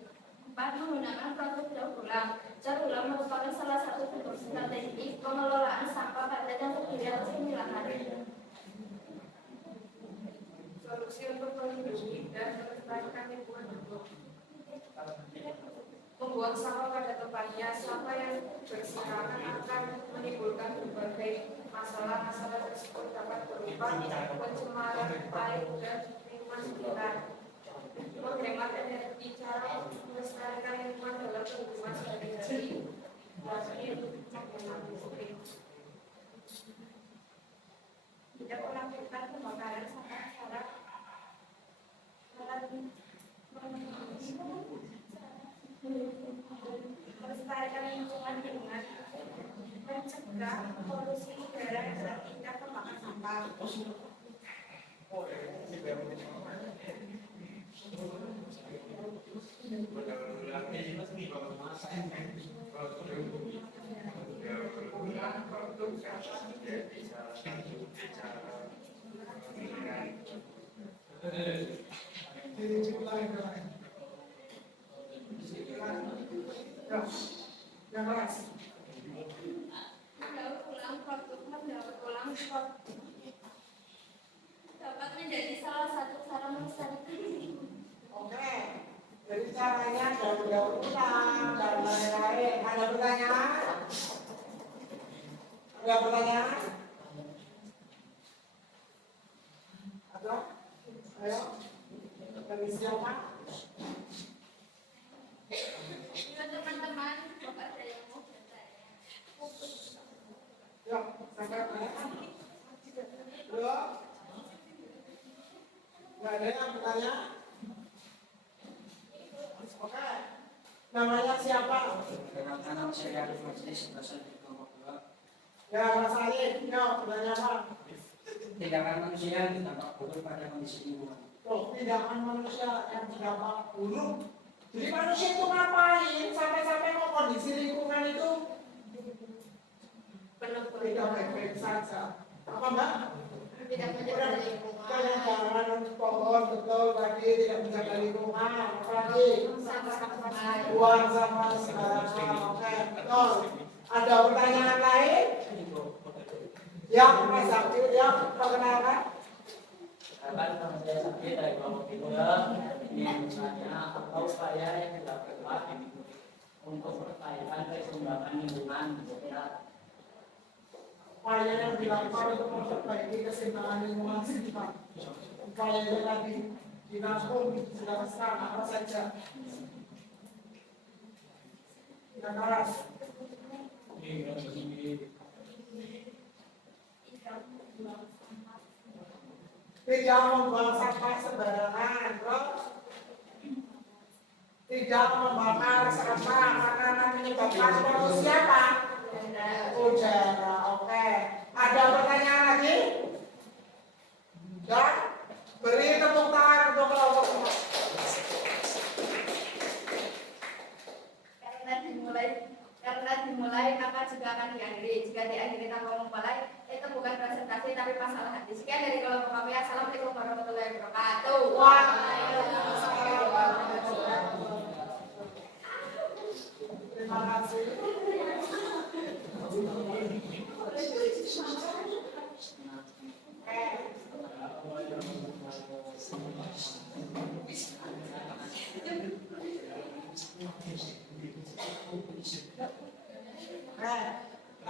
4. Menggunakan produk daur ulang. Daur ulang merupakan salah satu bentuk strategi pengelolaan sampah padat yang terdiri atas pemilahan. solusi untuk melindungi dan melestarikan lingkungan hidup. Membuang sampah pada tempatnya, sampah yang berserakan akan menimbulkan berbagai masalah tersebut dapat berupa pencemaran air dan lingkungan sekitar. Menghemat energi, cara melestarikan lingkungan dalam hubungan sehari-hari, tidak melakukan pembakaran sampah secara melestarikan lingkungan dengan mencegah polusi udara dan tidak membakar sampah. Yang keras. Mendaur ulang dapat menjadi salah satu cara melestarikan. Oke. Jadi caranya daur ulang dan lain-lain. Ada pertanyaan? Ada pertanyaan? Ada? Ayo. Dari siapa? Ya teman-teman, Bapak ada yang mau bertanya? Yuk, sampai mana? Belum? Nggak ada yang bertanya? Oke. Namanya siapa? Anak saya di majelis berasal dari kelompok 2. Ya, Mas Alif. Yuk, bertanya apa? Tindakan manusia yang berdampak buruk pada kondisi lingkungan. Tuh, tindakan manusia yang berdampak buruk. Jadi manusia itu ngapain sampai-sampai mau kondisi lingkungan itu tidak baik-baik saja. Apa Mbak? Tidak menjaga lingkungan. Jangan pohon betul tadi tidak menjaga lingkungan. Apalagi Sampah-sampah. buang sampah sembarangan. Oke, betul. Ada pertanyaan lain? Ya, Mas Zakir, ya, perkenalkan. Akan saya sakit dari kelompok 3 ini misalnya apa upaya yang dilakukan untuk perbaikan keseimbangan lingkungan ya. Upaya yang dilakukan untuk memperbaiki keseimbangan lingkungan sekitar. Upaya yang tadi dirangkum dijelaskan apa saja. Yang keras. Tidak membuang sampah sembarangan, terus tidak membakar sampah karena akan menyebabkan polusi apa? Udara. Oke. Ada pertanyaan lagi? Dan beri tepuk tangan untuk kelompok. Karena dimulai maka juga akan diakhiri. Jika diakhiri tanpa memulai, itu bukan presentasi tapi masalah hati. Sekian dari kelompok kami. Assalamualaikum warahmatullahi wabarakatuh. Terima kasih.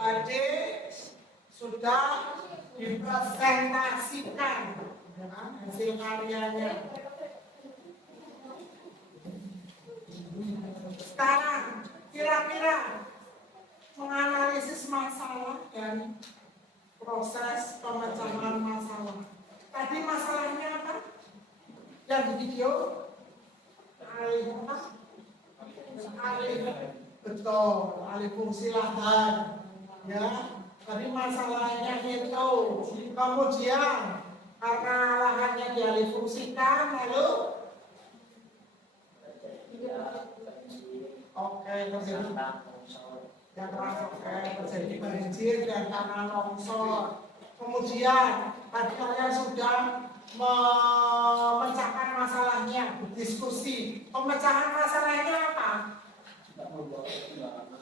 Tadi sudah dipresentasikan hasil karyanya. Sekarang kira-kira menganalisis masalah dan proses pemecahan masalah. Tadi masalahnya apa? Yang di video alih apa? Betul, alih fungsi lahan. Ya, tadi masalahnya itu. Kemudian karena lahannya dialih fungsikan, lalu terjadi terjadi banjir dan tanah longsor. Kemudian tadi kalian sudah memecahkan masalahnya, diskusi. Pemecahan masalahnya apa?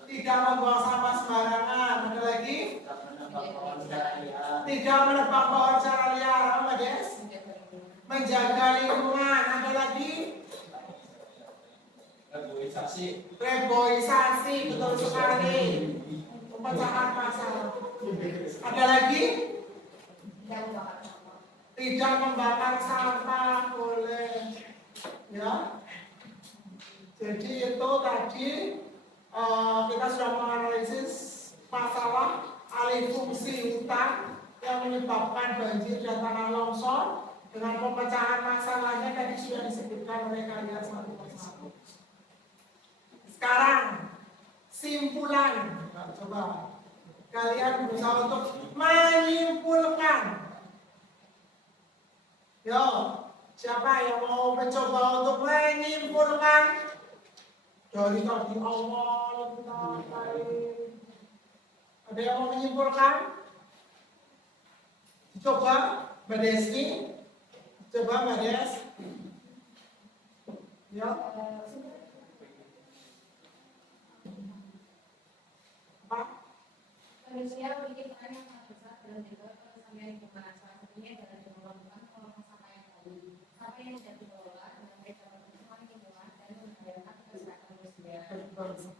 Tidak membuang sampah sembarangan. Ada lagi? Tidak menebang pohon secara liar. Apa, Des? menjaga lingkungan. Ada lagi? Reboisasi, betul sekali. Pemecahan masalah. Ada lagi? Tidak membakar sampah, boleh. Ya. Jadi itu tadi kita sudah menganalisis masalah alih fungsi hutan yang menyebabkan banjir dan tanah longsor. Dengan pemecahan masalahnya tadi sudah disebutkan oleh kalian satu persatu. Sekarang simpulan. Nah, coba kalian berusaha untuk menyimpulkan. Yo, siapa yang mau mencoba untuk menyimpulkan dari tadi awal kita kali? Ada yang mau menyimpulkan? Coba Mbak Desi. Coba Mbak Des. Ya. Apa? Manusia memiliki peran yang sangat besar dalam menjaga kelestarian lingkungan. Salah satunya adalah dengan melakukan pengelolaan sampah yang baik. Sampah yang tidak dikelola dengan baik dapat merusak lingkungan dan membahayakan kesehatan manusia.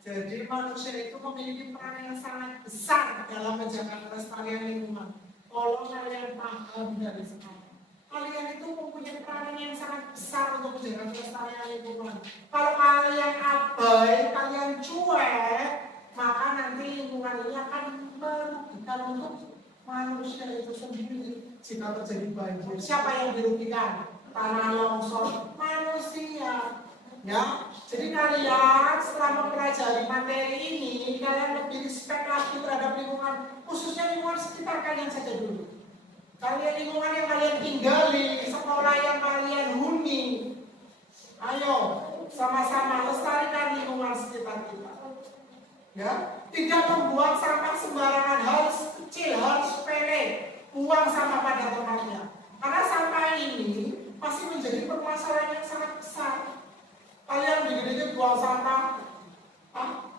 Jadi manusia itu memiliki peran yang sangat besar dalam menjaga kelestarian lingkungan. Tolong kalian paham dari sekarang. Kalian itu mempunyai peran yang sangat besar untuk menjaga kelestarian lingkungan. Kalau kalian abai, kalian cuek, maka nanti lingkungan ini akan merugikan untuk manusia itu sendiri. Jika terjadi banjir, siapa yang dirugikan? Tanah longsor, manusia. Ya, jadi kalian setelah mempelajari materi ini, kalian lebih respect lagi terhadap lingkungan, khususnya lingkungan sekitar kalian saja dulu. Kalian lingkungan yang kalian tinggali, sekolah yang kalian huni. Ayo, sama-sama lestarikan lingkungan sekitar kita. Ya, tidak membuang sampah sembarangan, hal kecil, hal sepele, buang sampah pada tempatnya. Karena sampah ini masih menjadi permasalahan yang sangat besar. Kalian dikit-dikit buang sampah,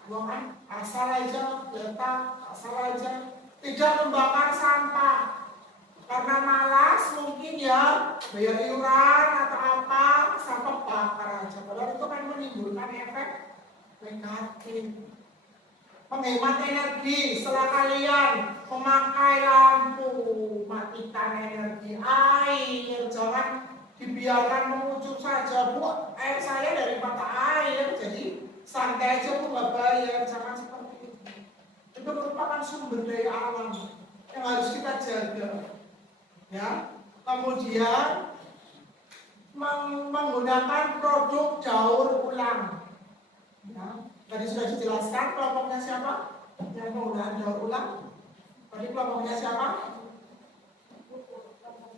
buangan asal aja, letak asal aja, tidak membakar sampah karena malas mungkin ya, bayar iuran atau apa, sampah bakar aja. Padahal itu kan menimbulkan efek negatif. Menghemat energi, setelah kalian memakai lampu, matikan energi air, jangan dibiarkan mengucur saja. Bu, air saya dari mata air, jadi santai aja Bu, nggak bayar, jangan seperti itu. Itu merupakan sumber daya alam yang harus kita jaga. Ya, kemudian menggunakan produk daur ulang. Ya, tadi sudah dijelaskan kelompoknya siapa yang menggunakan daur ulang. Tadi kelompoknya siapa?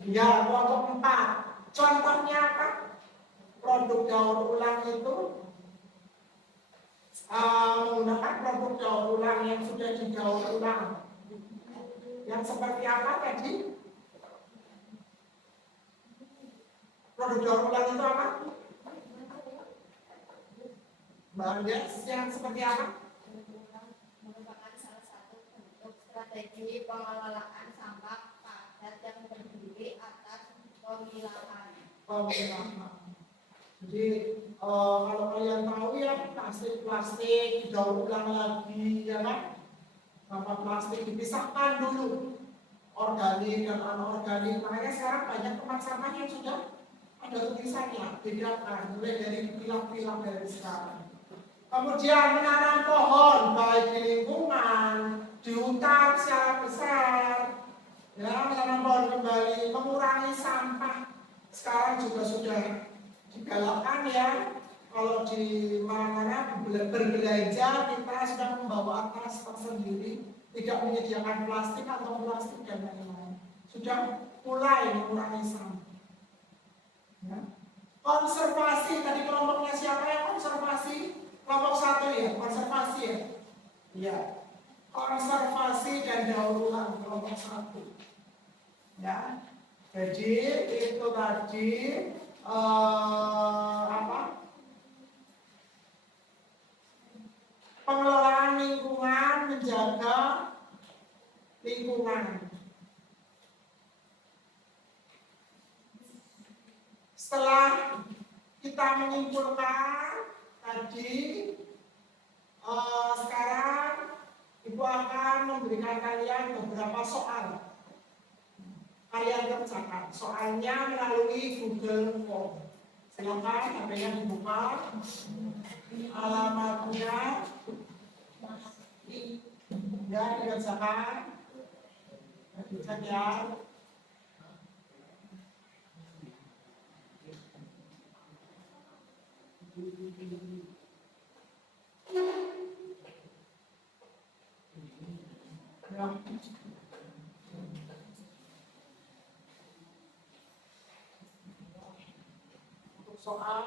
Ya, kelompok 4. Contohnya apa? Produk daur ulang itu menggunakan produk daur ulang yang sudah didaur ulang. Yang seperti apa tadi? Produk daur ulang itu apa? Mbak Andes, yang seperti apa? Merupakan salah satu bentuk strategi pengelolaan sampah padat yang terdiri atas pemilahan. Jadi kalau kalian tahu ya, plastik didaur ulang lagi, ya kan? Sampah plastik dipisahkan dulu, organik dan anorganik. Makanya sekarang banyak tempat sampah yang sudah ada tulisannya, bedakan mulai dari pilah-pilah dari sekarang. Kemudian menanam pohon baik di lingkungan, di hutan secara besar, ya, menanam pohon kembali, mengurangi sampah. Sekarang juga sudah digalakkan ya, kalau di mana-mana berbelanja kita sudah membawa tas tersendiri, tidak menyediakan plastik atau plastik dan lain-lain. Sudah mulai mengurangi sampah. Ya. Konservasi, tadi kelompoknya siapa yang konservasi? Kelompok 1 ya, konservasi ya. Iya. Konservasi dan daur ulang kelompok 1. Ya. Jadi itu tadi pengelolaan lingkungan, menjaga lingkungan. setelah kita menyimpulkan tadi, sekarang Ibu akan memberikan kalian beberapa soal. Kalian kerjakan soalnya melalui Google Form. Silakan HP-nya dibuka, alamatnya, ya dikerjakan, dicek ya. Untuk soal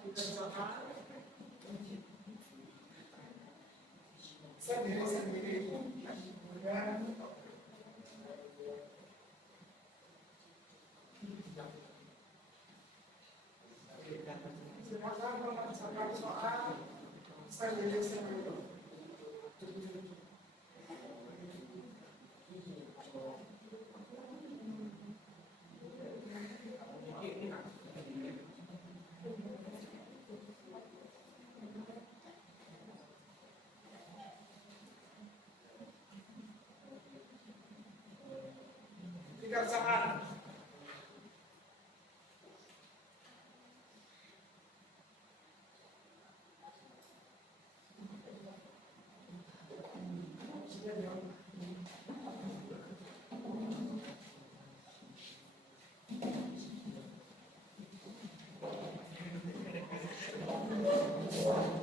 dikerjakan sendiri-sendiri. Kemudian silakan mengerjakan soal sendiri-sendiri. Dikerjakan.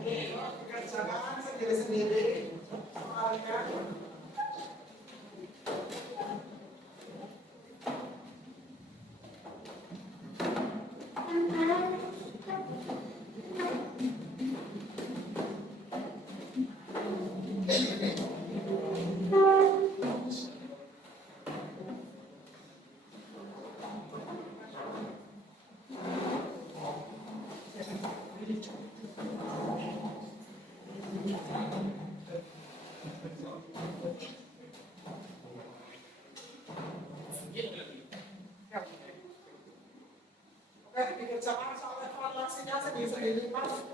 Dikerjakan sendiri-sendiri soalnya. Oke, dikerjakan soal evaluasinya sendiri-sendiri, Mas.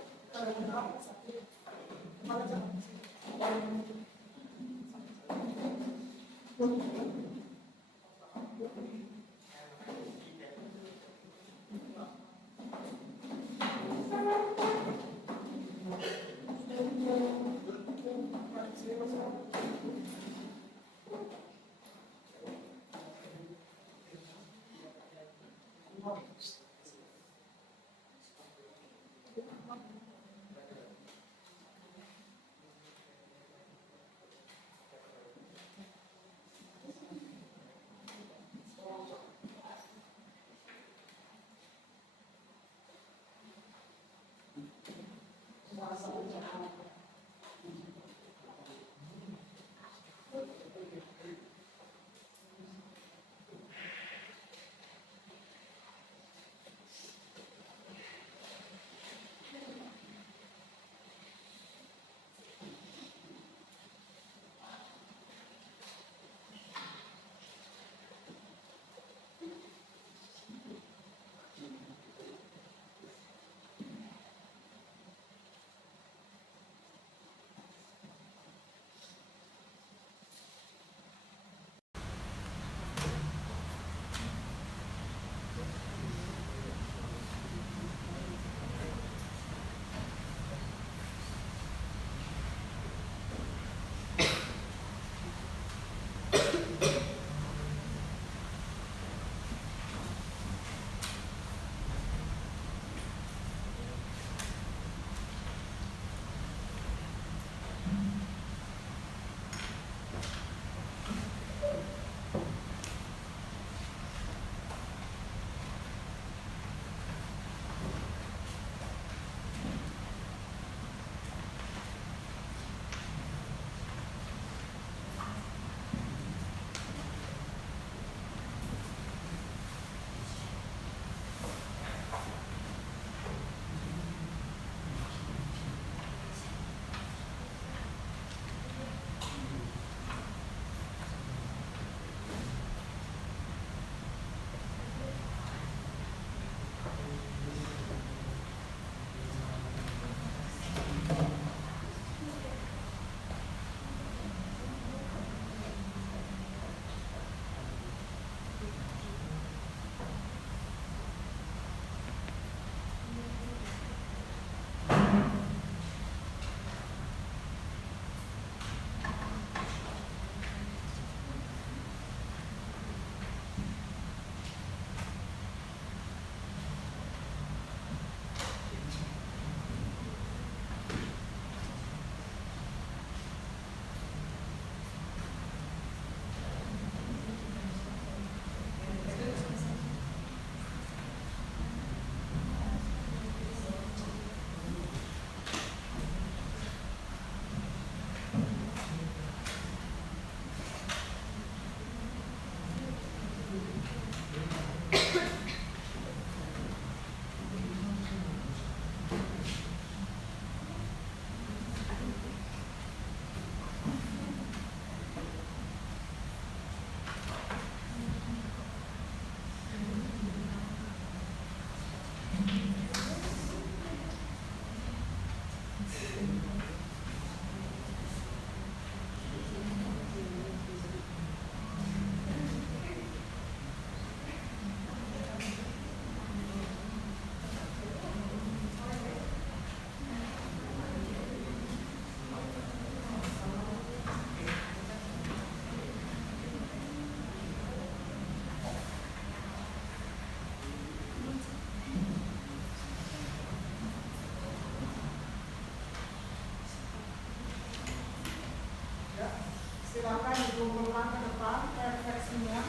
silakan dikumpulkan ke depan refleksinya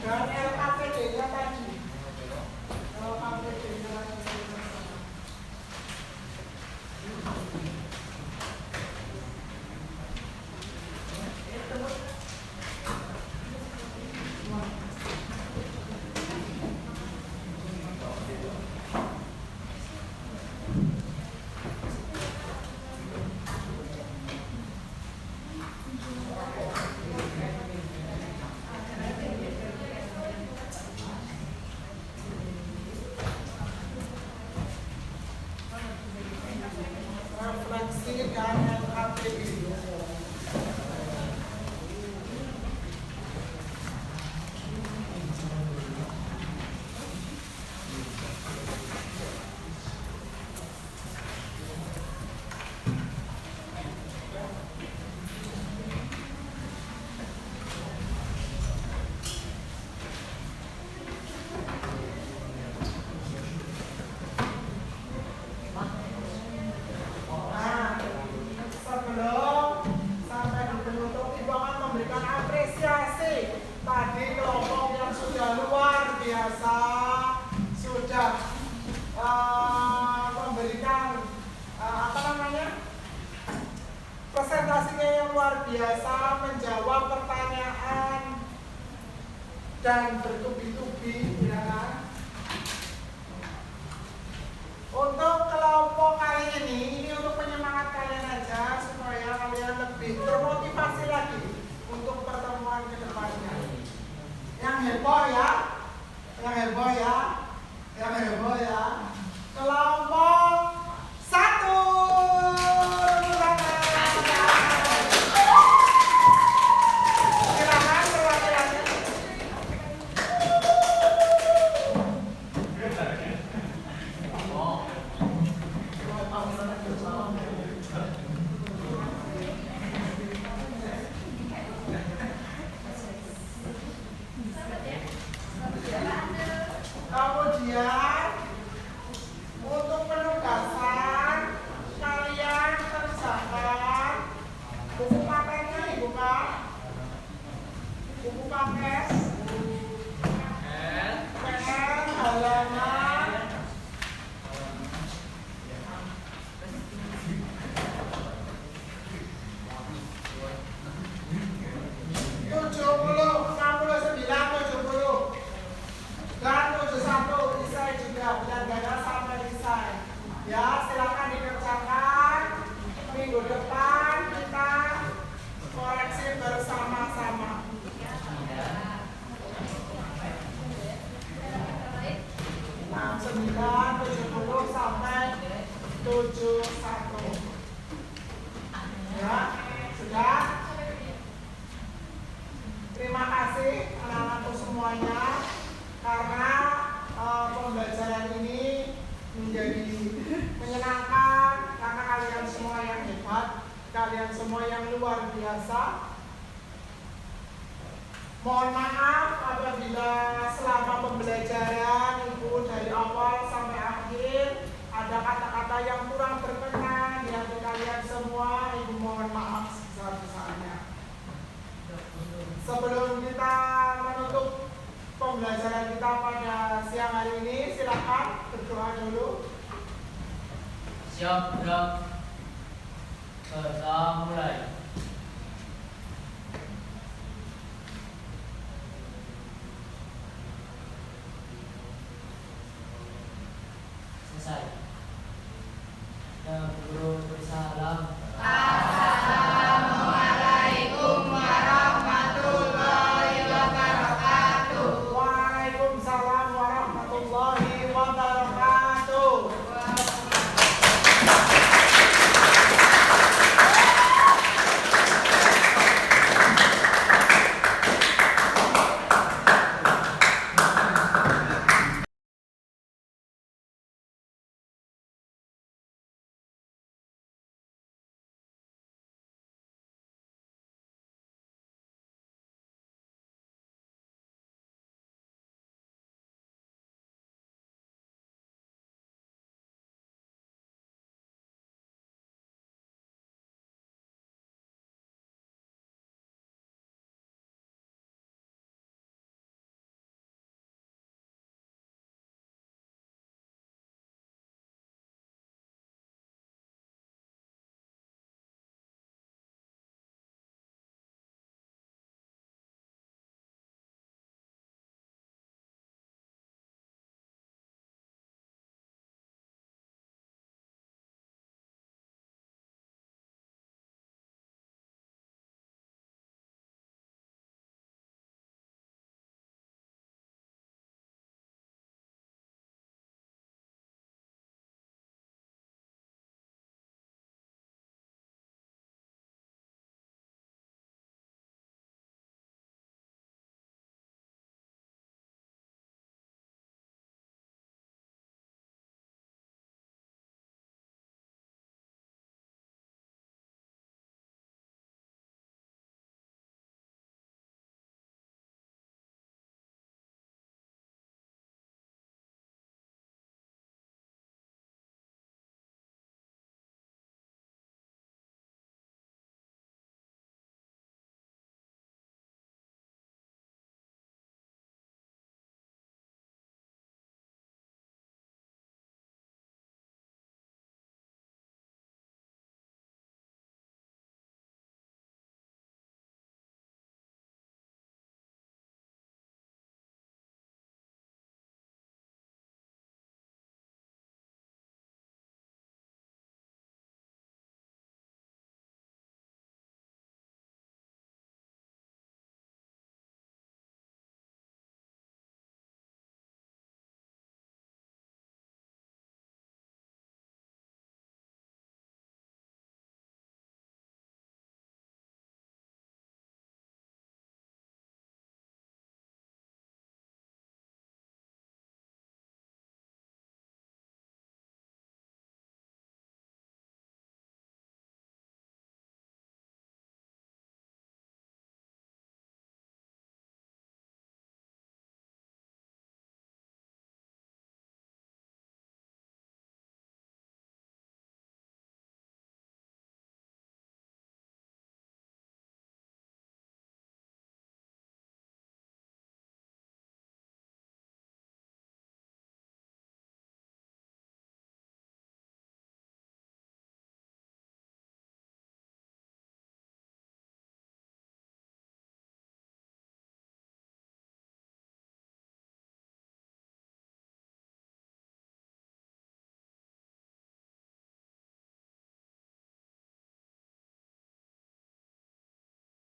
dan LKPD-nya tadi. LKPD-nya tadi. Refleksi dan LKPD. Nah, sebelum sampai di penutup, Ibu akan memberikan apresiasi tadi kelompok yang sudah luar biasa, sudah memberikan presentasinya yang luar biasa, menjawab pertanyaan dan bertubi-tubi, ya kan? Untuk kelompok kali ini untuk penyemangat kalian aja supaya kalian lebih termotivasi lagi untuk pertemuan kedepannya. Yang heboh ya, yang heboh ya, yang heboh ya. Kelompok 1. Silakan perwakilannya. Kemudian untuk penugasan kalian kerjakan buku paketnya dibuka, buku paket, pen, halaman, dan 71 isai juga benar-benar sampai isai. Ya, silakan dikerjakan. Minggu depan kita koreksi bersama-sama. 69, 70 sampai 71. Ya, sudah. Terima kasih anak-anakku semuanya. Karena pembelajaran ini menjadi menyenangkan karena kalian semua yang hebat, kalian semua yang luar biasa. Mohon maaf apabila selama pembelajaran Ibu dari awal sampai akhir ada kata-kata yang kurang berkenan di hati kalian semua. Ibu mohon maaf sebesar-besarnya. Sebelum kita menutup pembelajaran kita pada siang hari ini, silakan berdoa dulu. Siap, gerak. Kita mulai.